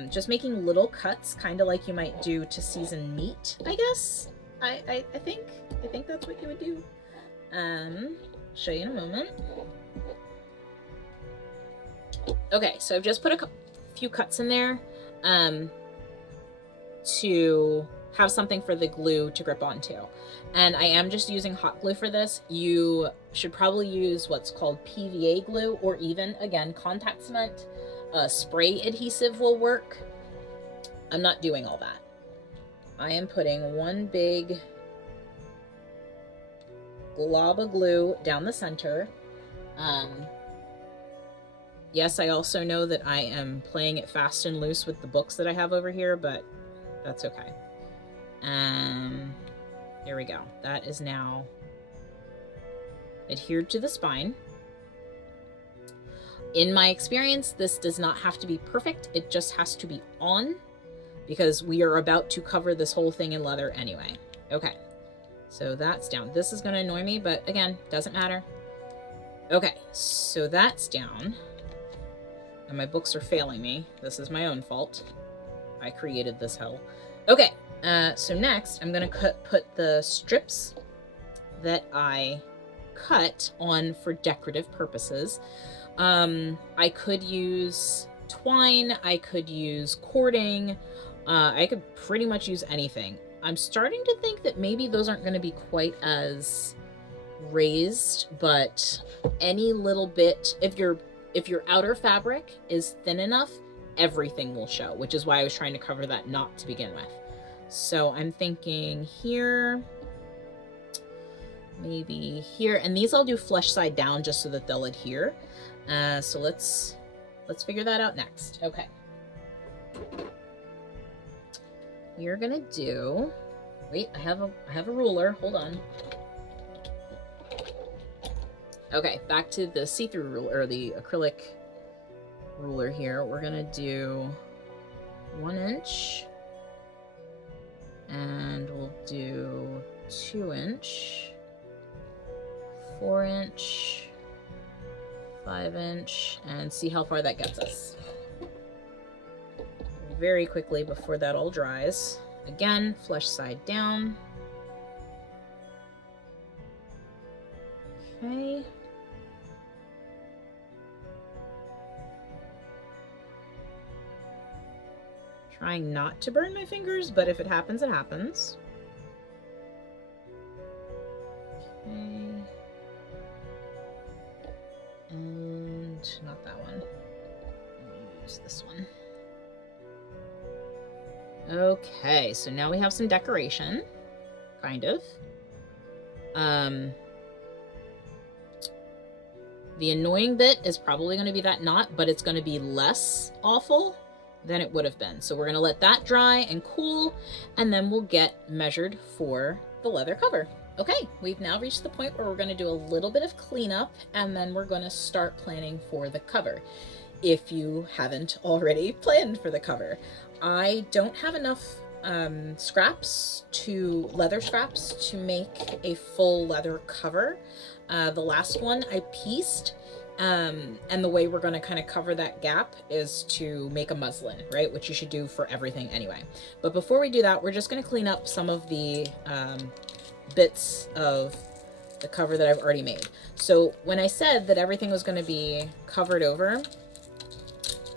Just making little cuts, kind of like you might do to season meat, I guess. I think that's what you would do. Show you in a moment. Okay, so I've just put a few cuts in there to have something for the glue to grip onto. And I am just using hot glue for this. You should probably use what's called PVA glue, or even, again, contact cement. Spray adhesive will work. I'm not doing all that. I am putting one big glob of glue down the center. Yes, I also know that I am playing it fast and loose with the books that I have over here, but that's okay. There we go. That is now adhered to the spine. In my experience, this does not have to be perfect. It just has to be on, because we are about to cover this whole thing in leather anyway. Okay, so that's down. This is going to annoy me, but again, doesn't matter. Okay, so that's down. And my books are failing me. This is my own fault. I created this hell. Okay, so next I'm going to put the strips that I cut on for decorative purposes. I could use twine, I could use cording, I could pretty much use anything. I'm starting to think that maybe those aren't going to be quite as raised, but any little bit, if your outer fabric is thin enough, everything will show, which is why I was trying to cover that knot to begin with. So I'm thinking here, maybe here, and these I'll do flush side down just so that they'll adhere. So let's figure that out next. Okay. We are gonna do, wait, I have a ruler, hold on. Okay, back to the see-through ruler, or the acrylic ruler here. We're gonna do 1 inch, and we'll do 2 inch, 4 inch, 5 inch, and see how far that gets us. Very quickly before that all dries. Again, flush side down. Okay. Trying not to burn my fingers, but if it happens, it happens. Okay. And not that one. I'll use this one. Okay, so now we have some decoration. Kind of. The annoying bit is probably going to be that knot, but it's going to be less awful than it would have been. So we're going to let that dry and cool, and then we'll get measured for the leather cover. Okay, we've now reached the point where we're going to do a little bit of cleanup, and then we're going to start planning for the cover. If you haven't already planned for the cover, I don't have enough leather scraps to make a full leather cover. The last one I pieced, and the way we're going to kind of cover that gap is to make a muslin, right? Which you should do for everything anyway. But before we do that, we're just going to clean up some of the bits of the cover that I've already made. So when I said that everything was going to be covered over,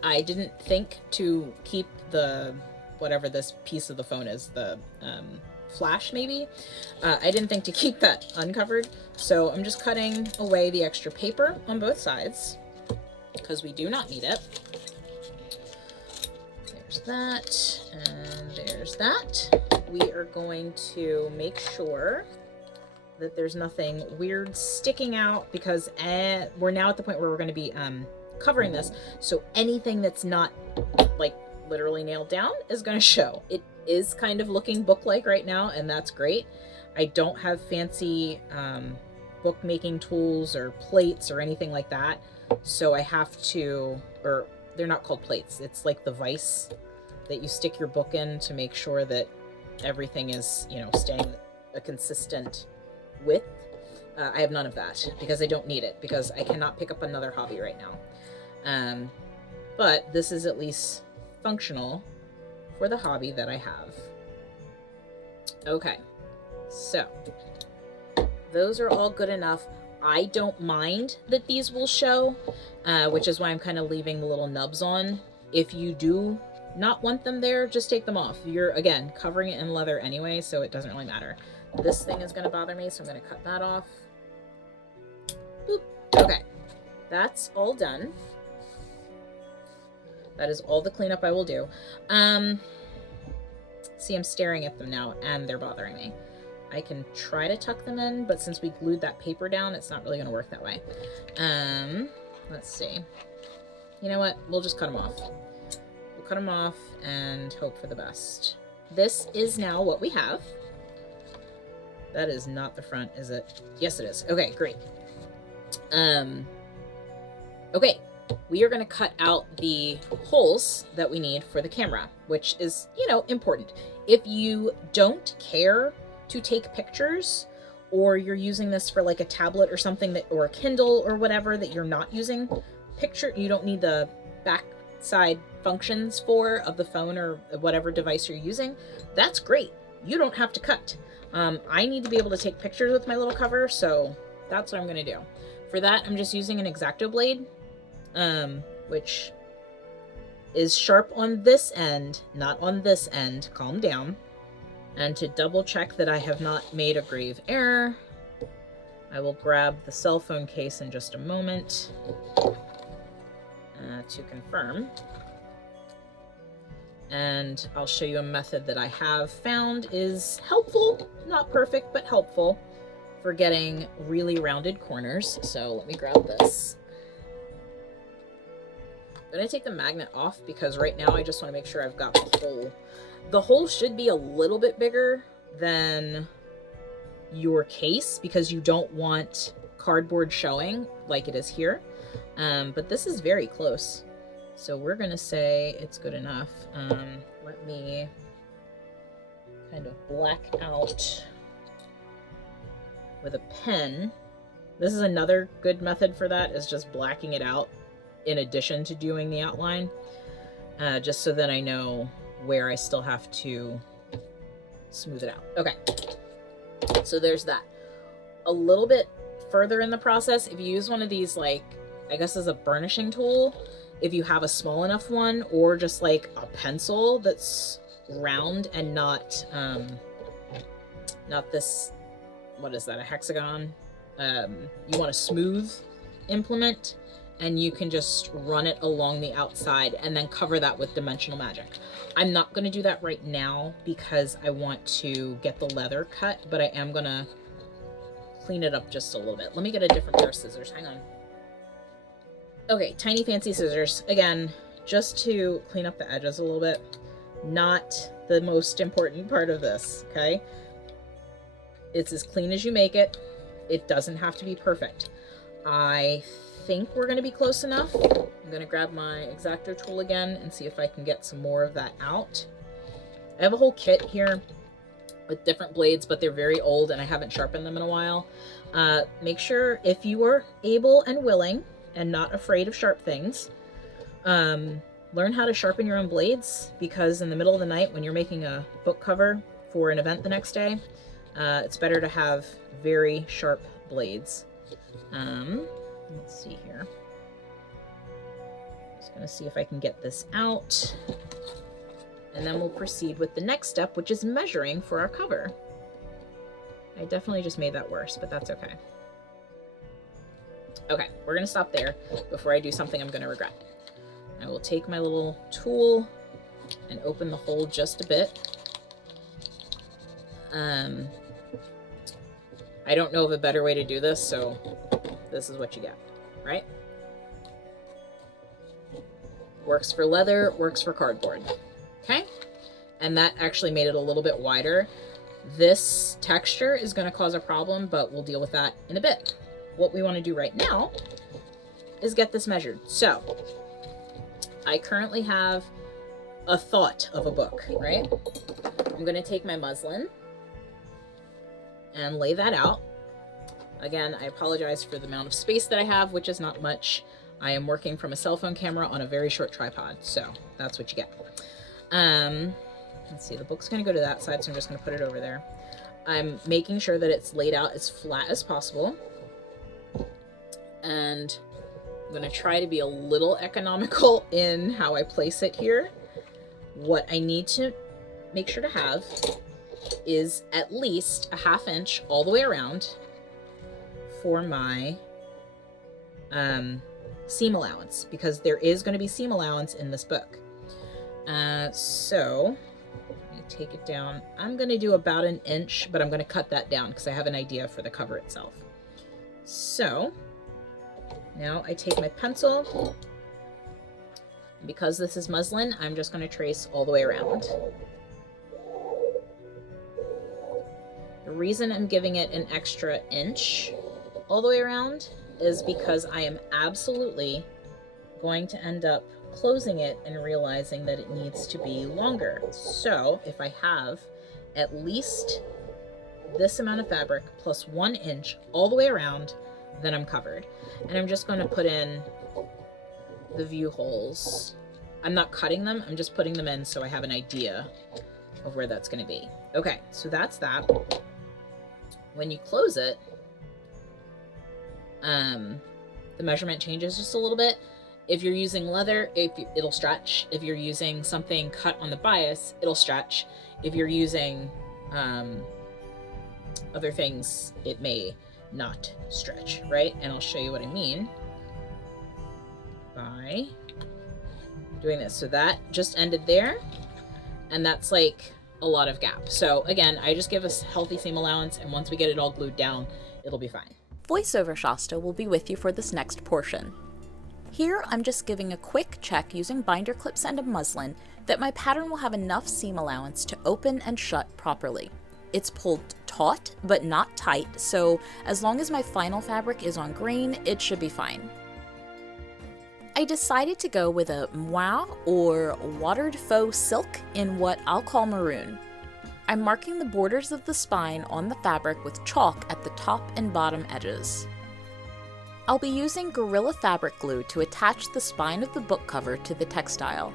I didn't think to keep the, whatever this piece of the phone is, the flash maybe, I didn't think to keep that uncovered. So I'm just cutting away the extra paper on both sides because we do not need it. There's that, and there's that. We are going to make sure that there's nothing weird sticking out because we're now at the point where we're going to be covering this, so anything that's not like literally nailed down is going to show. It is kind of looking book-like right now, and that's great. I don't have fancy bookmaking tools or plates or anything like that, so I have to, or they're not called plates, it's like the vise that you stick your book in to make sure that everything is, you know, staying a consistent width. I have none of that because I don't need it, because I cannot pick up another hobby right now. But this is at least functional for the hobby that I have. Okay, so those are all good enough. I don't mind that these will show, which is why I'm kind of leaving the little nubs on. If you do not want them there, just take them off. You're, again, covering it in leather anyway, so it doesn't really matter. This thing is going to bother me, so I'm going to cut that off. Boop. Okay, that's all done. That is all the cleanup I will do. See, I'm staring at them now, and they're bothering me. I can try to tuck them in, but since we glued that paper down, it's not really going to work that way. Let's see. You know what? We'll just cut them off. We'll cut them off and hope for the best. This is now what we have. That is not the front, is it? Yes, it is. Okay, great. Okay. We are going to cut out the holes that we need for the camera, which is, you know, important. If you don't care to take pictures, or you're using this for like a tablet or something that, or a Kindle or whatever that you're not using you don't need the backside functions of the phone or whatever device you're using, that's great. You don't have to cut. I need to be able to take pictures with my little cover, so that's what I'm going to do. For that, I'm just using an X-Acto blade. Which is sharp on this end, not on this end. Calm down. And to double check that I have not made a grave error, I will grab the cell phone case in just a moment to confirm. And I'll show you a method that I have found is helpful, not perfect, but helpful for getting really rounded corners. So let me grab this. I'm going to take the magnet off because right now I just want to make sure I've got the hole. The hole should be a little bit bigger than your case because you don't want cardboard showing like it is here. But this is very close. So we're going to say it's good enough. Let me kind of black out with a pen. This is another good method for that, is just blacking it out in addition to doing the outline, just so that I know where I still have to smooth it out. Okay, so there's that. A little bit further in the process, if you use one of these, like, I guess as a burnishing tool, if you have a small enough one, or just like a pencil that's round and not this, what is that, a hexagon? You want a smooth implement, and you can just run it along the outside and then cover that with Dimensional Magic. I'm not going to do that right now because I want to get the leather cut, but I am going to clean it up just a little bit. Let me get a different pair of scissors. Hang on. Okay, tiny fancy scissors. Again, just to clean up the edges a little bit. Not the most important part of this, okay? It's as clean as you make it. It doesn't have to be perfect. I think we're going to be close enough. I'm going to grab my X-Acto tool again and see if I can get some more of that out. I have a whole kit here with different blades, but they're very old and I haven't sharpened them in a while. Make sure, if you are able and willing and not afraid of sharp things, learn how to sharpen your own blades, because in the middle of the night when you're making a book cover for an event the next day, it's better to have very sharp blades. Let's see here. Just gonna see if I can get this out, and then we'll proceed with the next step, which is measuring for our cover. I definitely just made that worse, but that's okay. Okay, we're gonna stop there before I do something I'm gonna regret. I will take my little tool and open the hole just a bit. I don't know of a better way to do this, so this is what you get, right? Works for leather, works for cardboard, okay? And that actually made it a little bit wider. This texture is going to cause a problem, but we'll deal with that in a bit. What we want to do right now is get this measured. So, I currently have a thought of a book, right? I'm going to take my muslin and lay that out. Again, I apologize for the amount of space that I have, which is not much. I am working from a cell phone camera on a very short tripod, so that's what you get. Let's see, the book's going to go to that side, so I'm just going to put it over there. I'm making sure that it's laid out as flat as possible. And I'm going to try to be a little economical in how I place it here. What I need to make sure to have is at least a 1/2 inch all the way around for my seam allowance, because there is going to be seam allowance in this book. So let me take it down. I'm going to do about 1 inch, but I'm going to cut that down because I have an idea for the cover itself. So now I take my pencil, and because this is muslin, I'm just going to trace all the way around. The reason I'm giving it an extra inch all the way around is because I am absolutely going to end up closing it and realizing that it needs to be longer. So if I have at least this amount of fabric plus 1 inch all the way around, then I'm covered. And I'm just going to put in the view holes. I'm not cutting them, I'm just putting them in so I have an idea of where that's going to be. Okay, so that's that. When you close it, the measurement changes just a little bit. If you're using leather, it'll stretch. If you're using something cut on the bias, it'll stretch. If you're using other things, it may not stretch, right? And I'll show you what I mean by doing this. So that just ended there, and that's like a lot of gap. So again, I just give us healthy seam allowance, and once we get it all glued down, it'll be fine. VoiceOver Shasta will be with you for this next portion. Here, I'm just giving a quick check using binder clips and a muslin that my pattern will have enough seam allowance to open and shut properly. It's pulled taut, but not tight, so as long as my final fabric is on grain, it should be fine. I decided to go with a moire or watered faux silk in what I'll call maroon. I'm marking the borders of the spine on the fabric with chalk at the top and bottom edges. I'll be using Gorilla Fabric Glue to attach the spine of the book cover to the textile.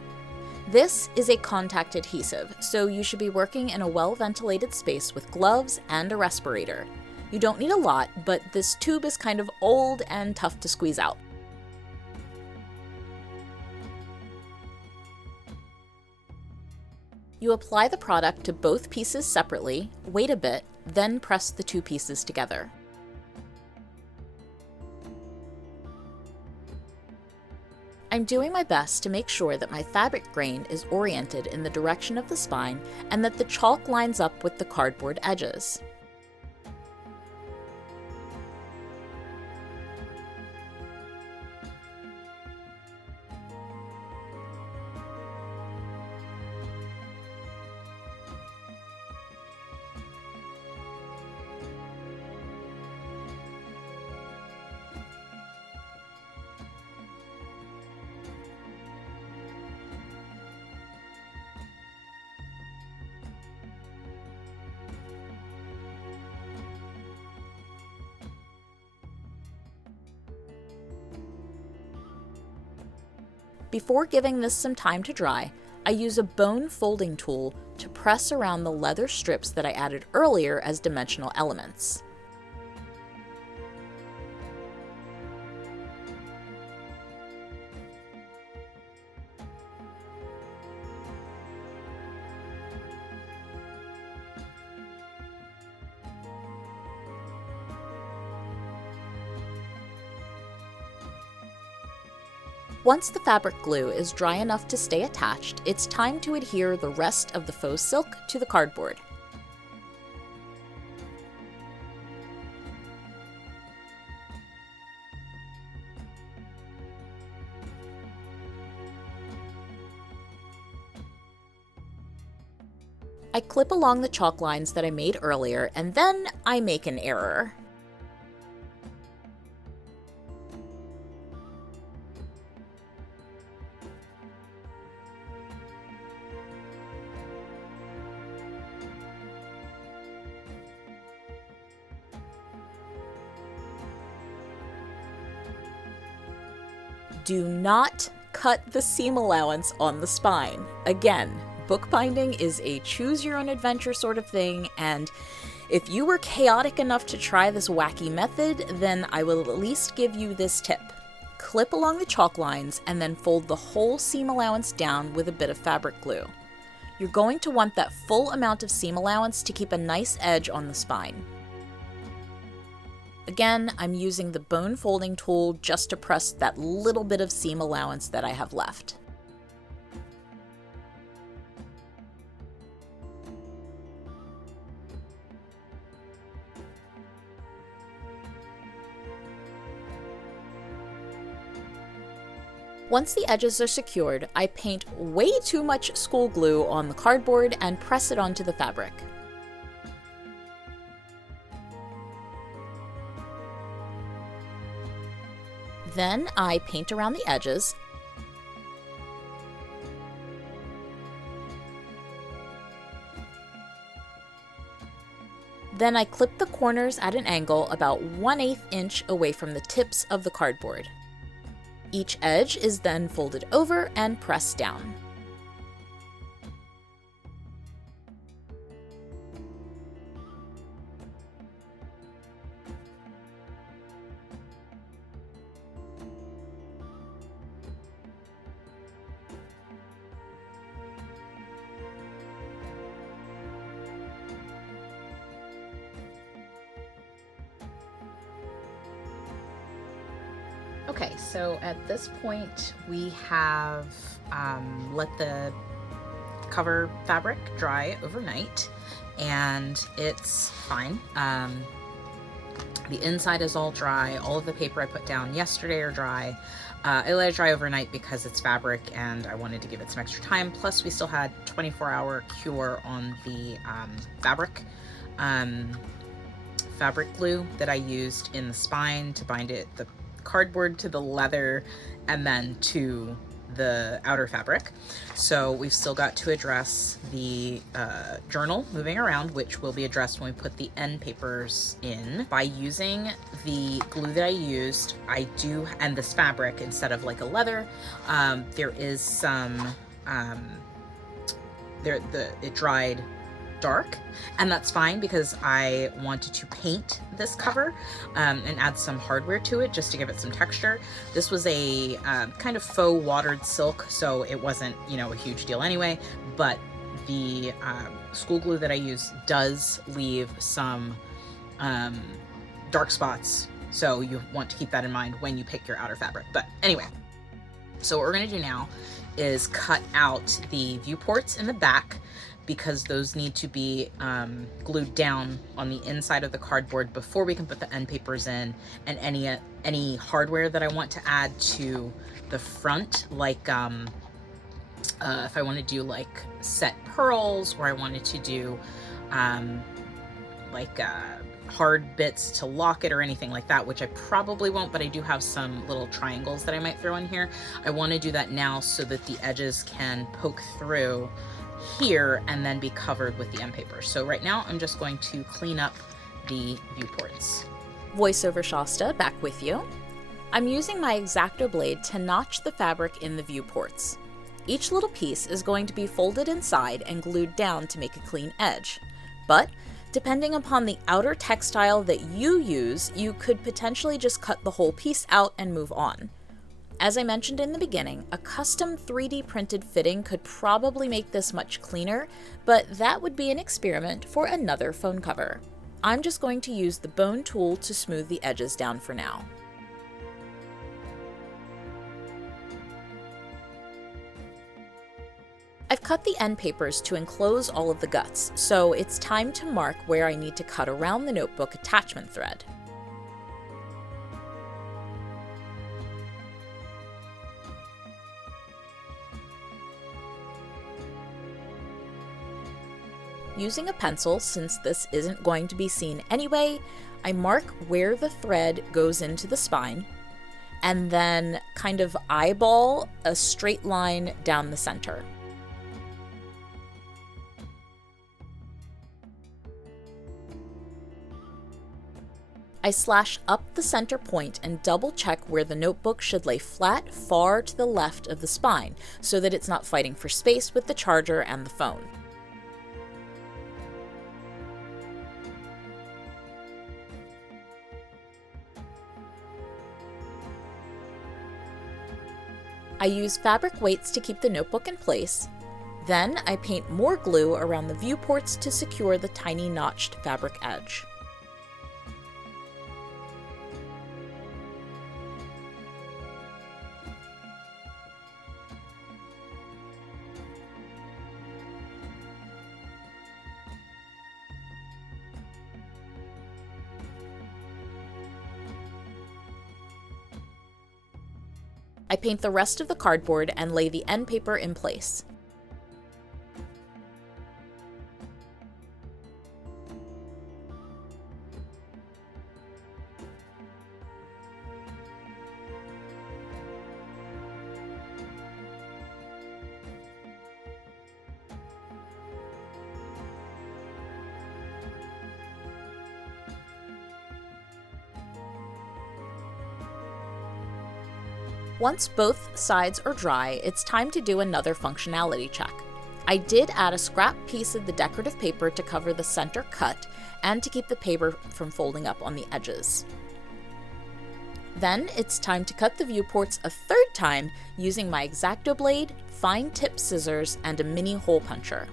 This is a contact adhesive, so you should be working in a well-ventilated space with gloves and a respirator. You don't need a lot, but this tube is kind of old and tough to squeeze out. You apply the product to both pieces separately, wait a bit, then press the two pieces together. I'm doing my best to make sure that my fabric grain is oriented in the direction of the spine and that the chalk lines up with the cardboard edges. Before giving this some time to dry, I use a bone folding tool to press around the leather strips that I added earlier as dimensional elements. Once the fabric glue is dry enough to stay attached, it's time to adhere the rest of the faux silk to the cardboard. I clip along the chalk lines that I made earlier, and then I make an error. Do not cut the seam allowance on the spine. Again, bookbinding is a choose-your-own-adventure sort of thing, and if you were chaotic enough to try this wacky method, then I will at least give you this tip. Clip along the chalk lines and then fold the whole seam allowance down with a bit of fabric glue. You're going to want that full amount of seam allowance to keep a nice edge on the spine. Again, I'm using the bone folding tool just to press that little bit of seam allowance that I have left. Once the edges are secured, I paint way too much school glue on the cardboard and press it onto the fabric. Then I paint around the edges. Then I clip the corners at an angle about 1/8 inch away from the tips of the cardboard. Each edge is then folded over and pressed down. Okay, so at this point we have let the cover fabric dry overnight, and it's fine. The inside is all dry. All of the paper I put down yesterday are dry. I let it dry overnight because it's fabric and I wanted to give it some extra time. Plus we still had 24-hour cure on the fabric glue that I used in the spine to bind it, the cardboard to the leather and then to the outer fabric. So we've still got to address the journal moving around, which will be addressed when we put the end papers in. By using the glue that I used, and this fabric instead of like a leather, there is some, it dried dark, and that's fine because I wanted to paint this cover and add some hardware to it just to give it some texture. This was a kind of faux watered silk, so it wasn't, a huge deal anyway, but the school glue that I use does leave some dark spots, so you want to keep that in mind when you pick your outer fabric. But anyway, so what we're going to do now is cut out the viewports in the back, because those need to be glued down on the inside of the cardboard before we can put the end papers in, and any hardware that I want to add to the front, like if I want to do like set pearls, or I wanted to do like hard bits to lock it or anything like that, which I probably won't, but I do have some little triangles that I might throw in here. I want to do that now so that the edges can poke through here and then be covered with the end paper. So right now I'm just going to clean up the viewports. Voiceover Shasta back with you. I'm using my X-Acto blade to notch the fabric in the viewports. Each little piece is going to be folded inside and glued down to make a clean edge. But depending upon the outer textile that you use, you could potentially just cut the whole piece out and move on. As I mentioned in the beginning, a custom 3D printed fitting could probably make this much cleaner, but that would be an experiment for another phone cover. I'm just going to use the bone tool to smooth the edges down for now. I've cut the end papers to enclose all of the guts, so it's time to mark where I need to cut around the notebook attachment thread. Using a pencil, since this isn't going to be seen anyway, I mark where the thread goes into the spine, and then kind of eyeball a straight line down the center. I slash up the center point and double check where the notebook should lay flat far to the left of the spine, so that it's not fighting for space with the charger and the phone. I use fabric weights to keep the notebook in place. Then I paint more glue around the viewports to secure the tiny notched fabric edge. I paint the rest of the cardboard and lay the end paper in place. Once both sides are dry, it's time to do another functionality check. I did add a scrap piece of the decorative paper to cover the center cut and to keep the paper from folding up on the edges. Then it's time to cut the viewports a third time using my X-Acto blade, fine tip scissors, and a mini hole puncher.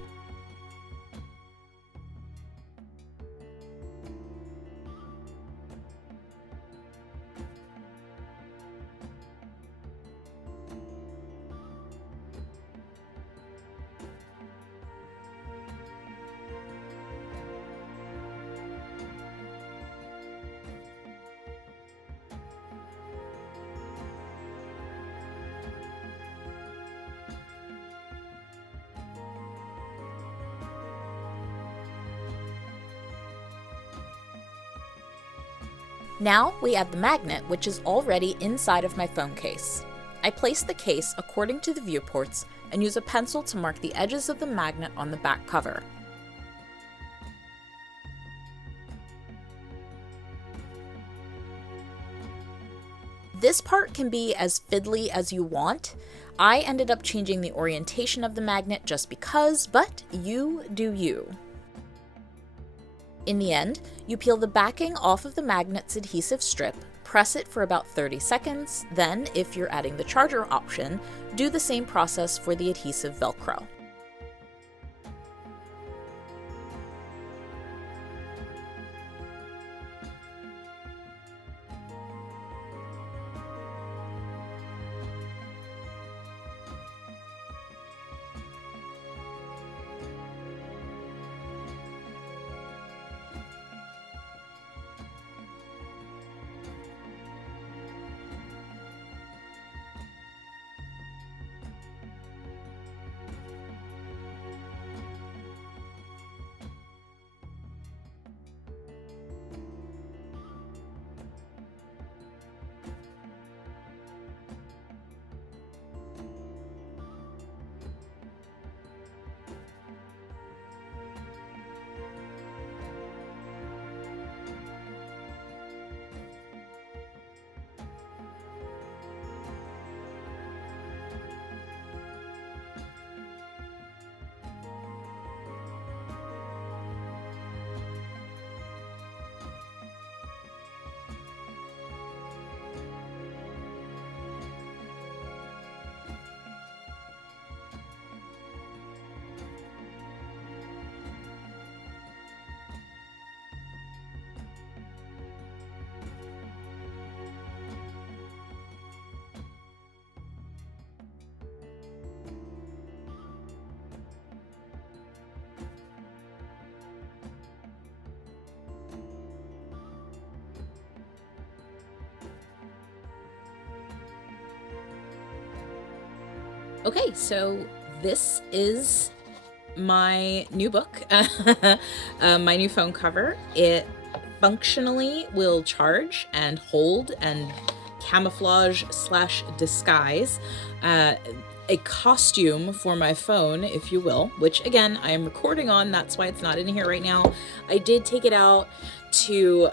Now we add the magnet, which is already inside of my phone case. I place the case according to the viewports and use a pencil to mark the edges of the magnet on the back cover. This part can be as fiddly as you want. I ended up changing the orientation of the magnet just because, but you do you. In the end, you peel the backing off of the magnet's adhesive strip, press it for about 30 seconds, then, if you're adding the charger option, do the same process for the adhesive Velcro. Okay, so this is my new book, my new phone cover. It functionally will charge and hold and camouflage / disguise a costume for my phone, if you will, which again, I am recording on. That's why it's not in here right now. I did take it out to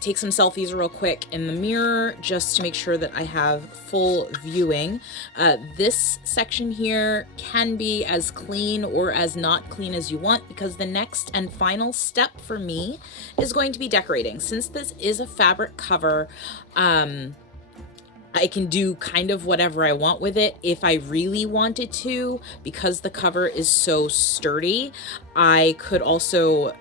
take some selfies real quick in the mirror just to make sure that I have full viewing. This section here can be as clean or as not clean as you want, because the next and final step for me is going to be decorating. Since this is a fabric cover, I can do kind of whatever I want with it. If I really wanted to, because the cover is so sturdy, I could also,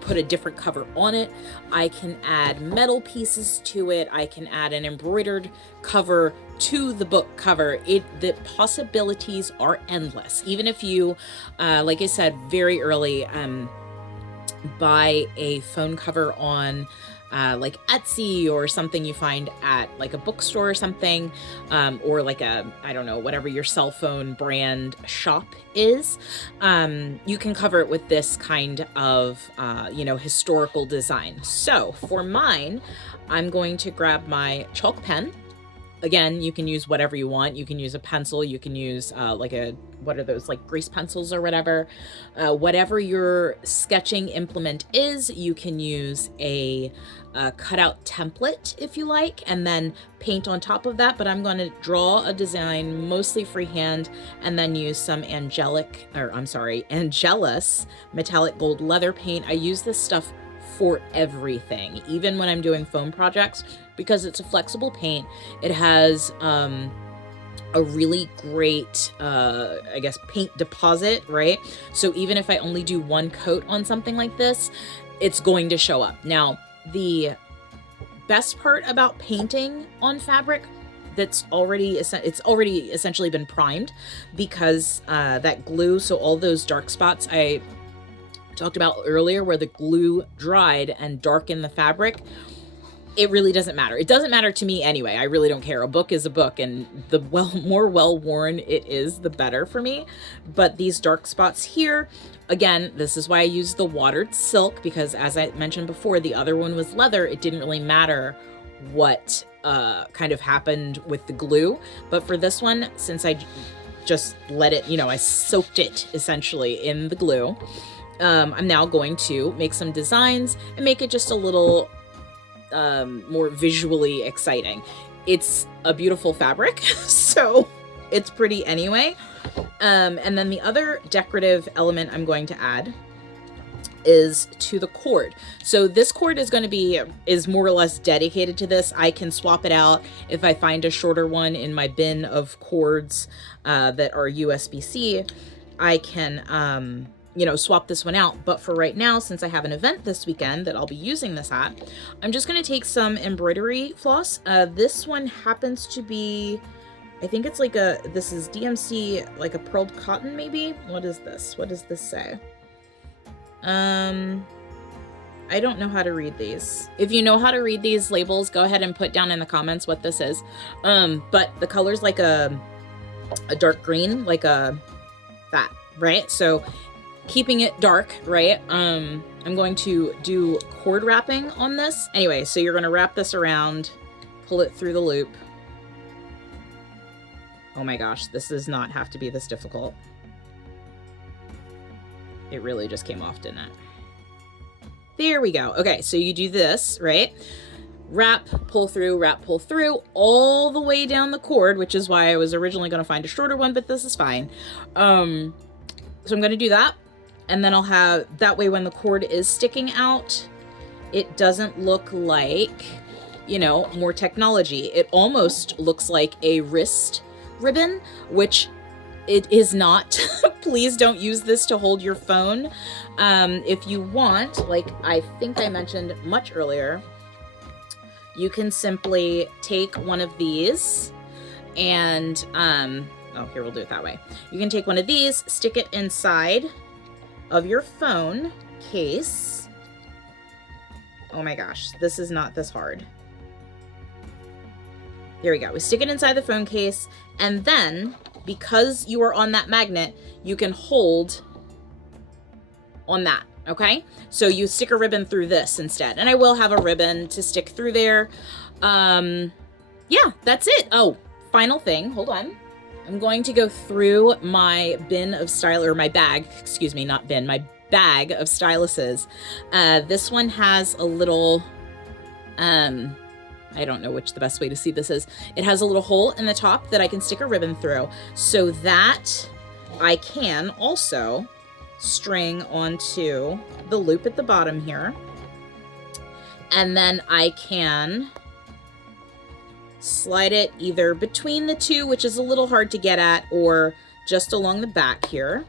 put a different cover on it. I can add metal pieces to it. I can add an embroidered cover to the book cover. The possibilities are endless. Even if you, like I said very early, buy a phone cover on like Etsy or something you find at like a bookstore or something, or like I don't know, whatever your cell phone brand shop is, you can cover it with this kind of, historical design. So for mine, I'm going to grab my chalk pen. Again, you can use whatever you want. You can use a pencil. You can use what are those, like grease pencils or whatever. Whatever your sketching implement is, you can use a cutout template if you like, and then paint on top of that. But I'm going to draw a design mostly freehand and then use some Angelus metallic gold leather paint. I use this stuff for everything, even when I'm doing foam projects, because it's a flexible paint. It has a really great, paint deposit, right? So even if I only do one coat on something like this, it's going to show up. Now, the best part about painting on fabric it's already essentially been primed, because that glue, so all those dark spots I talked about earlier where the glue dried and darkened the fabric, it really doesn't matter. It doesn't matter to me anyway. I really don't care. A book is a book, and the more well-worn it is, the better for me. But these dark spots here, again, this is why I use the watered silk, because as I mentioned before, the other one was leather. It didn't really matter what kind of happened with the glue. But for this one, since I just let it, I soaked it essentially in the glue, I'm now going to make some designs and make it just a little more visually exciting. It's a beautiful fabric, so it's pretty anyway. And then the other decorative element I'm going to add is to the cord. So this cord is more or less dedicated to this. I can swap it out if I find a shorter one in my bin of cords that are USB-C. I can swap this one out. But for right now, since I have an event this weekend that I'll be using this at, I'm just going to take some embroidery floss. This one happens to be, I think it's this is DMC, like a pearled cotton maybe? What is this? What does this say? I don't know how to read these. If you know how to read these labels, go ahead and put down in the comments what this is. But the color's like a dark green, like that, right? So keeping it dark, right? I'm going to do cord wrapping on this. Anyway, so you're going to wrap this around, pull it through the loop. Oh my gosh, this does not have to be this difficult. It really just came off, didn't it? There we go. Okay, so you do this, right? Wrap, pull through, all the way down the cord, which is why I was originally going to find a shorter one, but this is fine. So I'm going to do that. And then I'll have, that way when the cord is sticking out, it doesn't look like, more technology. It almost looks like a wrist ribbon, which it is not. Please don't use this to hold your phone. If you want, like I think I mentioned much earlier, you can simply take one of these and, here, we'll do it that way. You can take one of these, stick it inside of your phone case. Oh my gosh, this is not this hard. There we go. We stick it inside the phone case, and then because you are on that magnet, you can hold on that, okay? So you stick a ribbon through this instead. And I will have a ribbon to stick through there. Yeah, that's it. Oh, final thing, hold on. I'm going to go through my bin of style, or my bag, excuse me, not bin, my bag of styluses. This one has a little, I don't know which the best way to see this is. It has a little hole in the top that I can stick a ribbon through so that I can also string onto the loop at the bottom here. And then I can slide it either between the two, which is a little hard to get at, or just along the back here.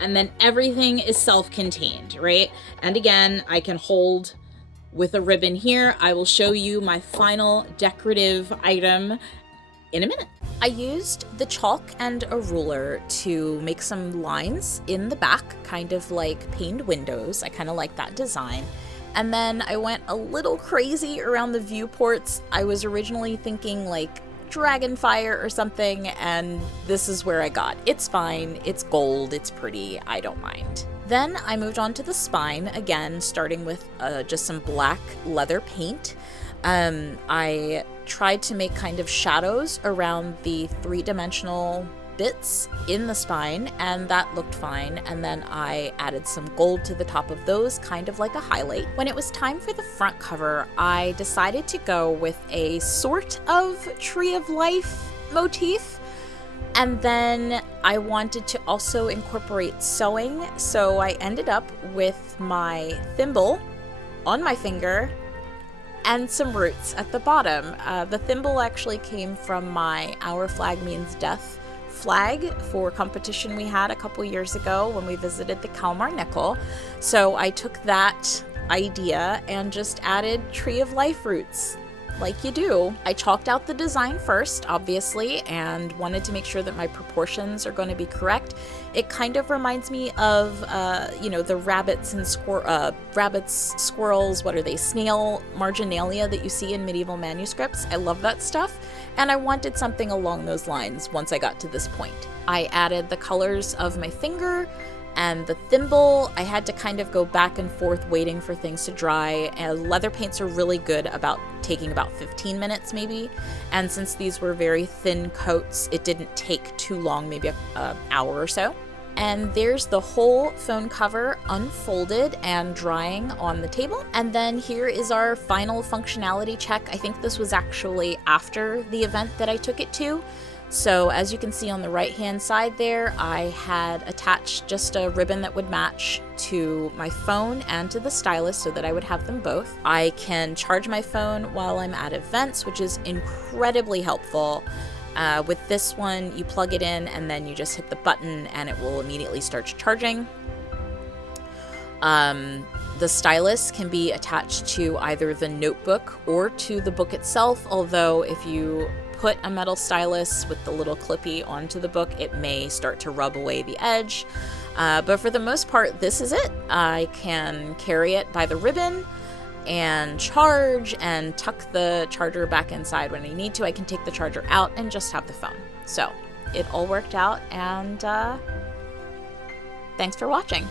And then everything is self-contained, right? And again, I can hold with a ribbon here. I will show you my final decorative item in a minute. I used the chalk and a ruler to make some lines in the back, kind of like paned windows. I kind of like that design. And then I went a little crazy around the viewports. I was originally thinking like Dragonfire or something, and this is where I got. It's fine, it's gold, it's pretty, I don't mind. Then I moved on to the spine, again, starting with just some black leather paint. I tried to make kind of shadows around the three-dimensional bits in the spine, and that looked fine. And then I added some gold to the top of those, kind of like a highlight. When it was time for the front cover, I decided to go with a sort of Tree of Life motif. And then I wanted to also incorporate sewing, so I ended up with my thimble on my finger and some roots at the bottom. The thimble actually came from my Our Flag Means Death flag for competition we had a couple years ago when we visited the Kalmar Nickel. So I took that idea and just added Tree of Life roots, like you do. I chalked out the design first, obviously, and wanted to make sure that my proportions are going to be correct. It kind of reminds me of, the rabbits and squirrels, what are they, snail marginalia that you see in medieval manuscripts. I love that stuff, and I wanted something along those lines once I got to this point. I added the colors of my finger and the thimble. I had to kind of go back and forth waiting for things to dry, and leather paints are really good about taking about 15 minutes maybe, and since these were very thin coats, it didn't take too long, maybe an hour or so. And there's the whole phone cover unfolded and drying on the table. And then here is our final functionality check. I think this was actually after the event that I took it to. So as you can see on the right hand side there, I had attached just a ribbon that would match to my phone and to the stylus so that I would have them both. I can charge my phone while I'm at events, which is incredibly helpful. With this one, you plug it in and then you just hit the button and it will immediately start charging. The stylus can be attached to either the notebook or to the book itself, although if you put a metal stylus with the little clippy onto the book, it may start to rub away the edge. But for the most part, this is it. I can carry it by the ribbon and charge and tuck the charger back inside when I need to. I can take the charger out and just have the phone. So it all worked out, and thanks for watching.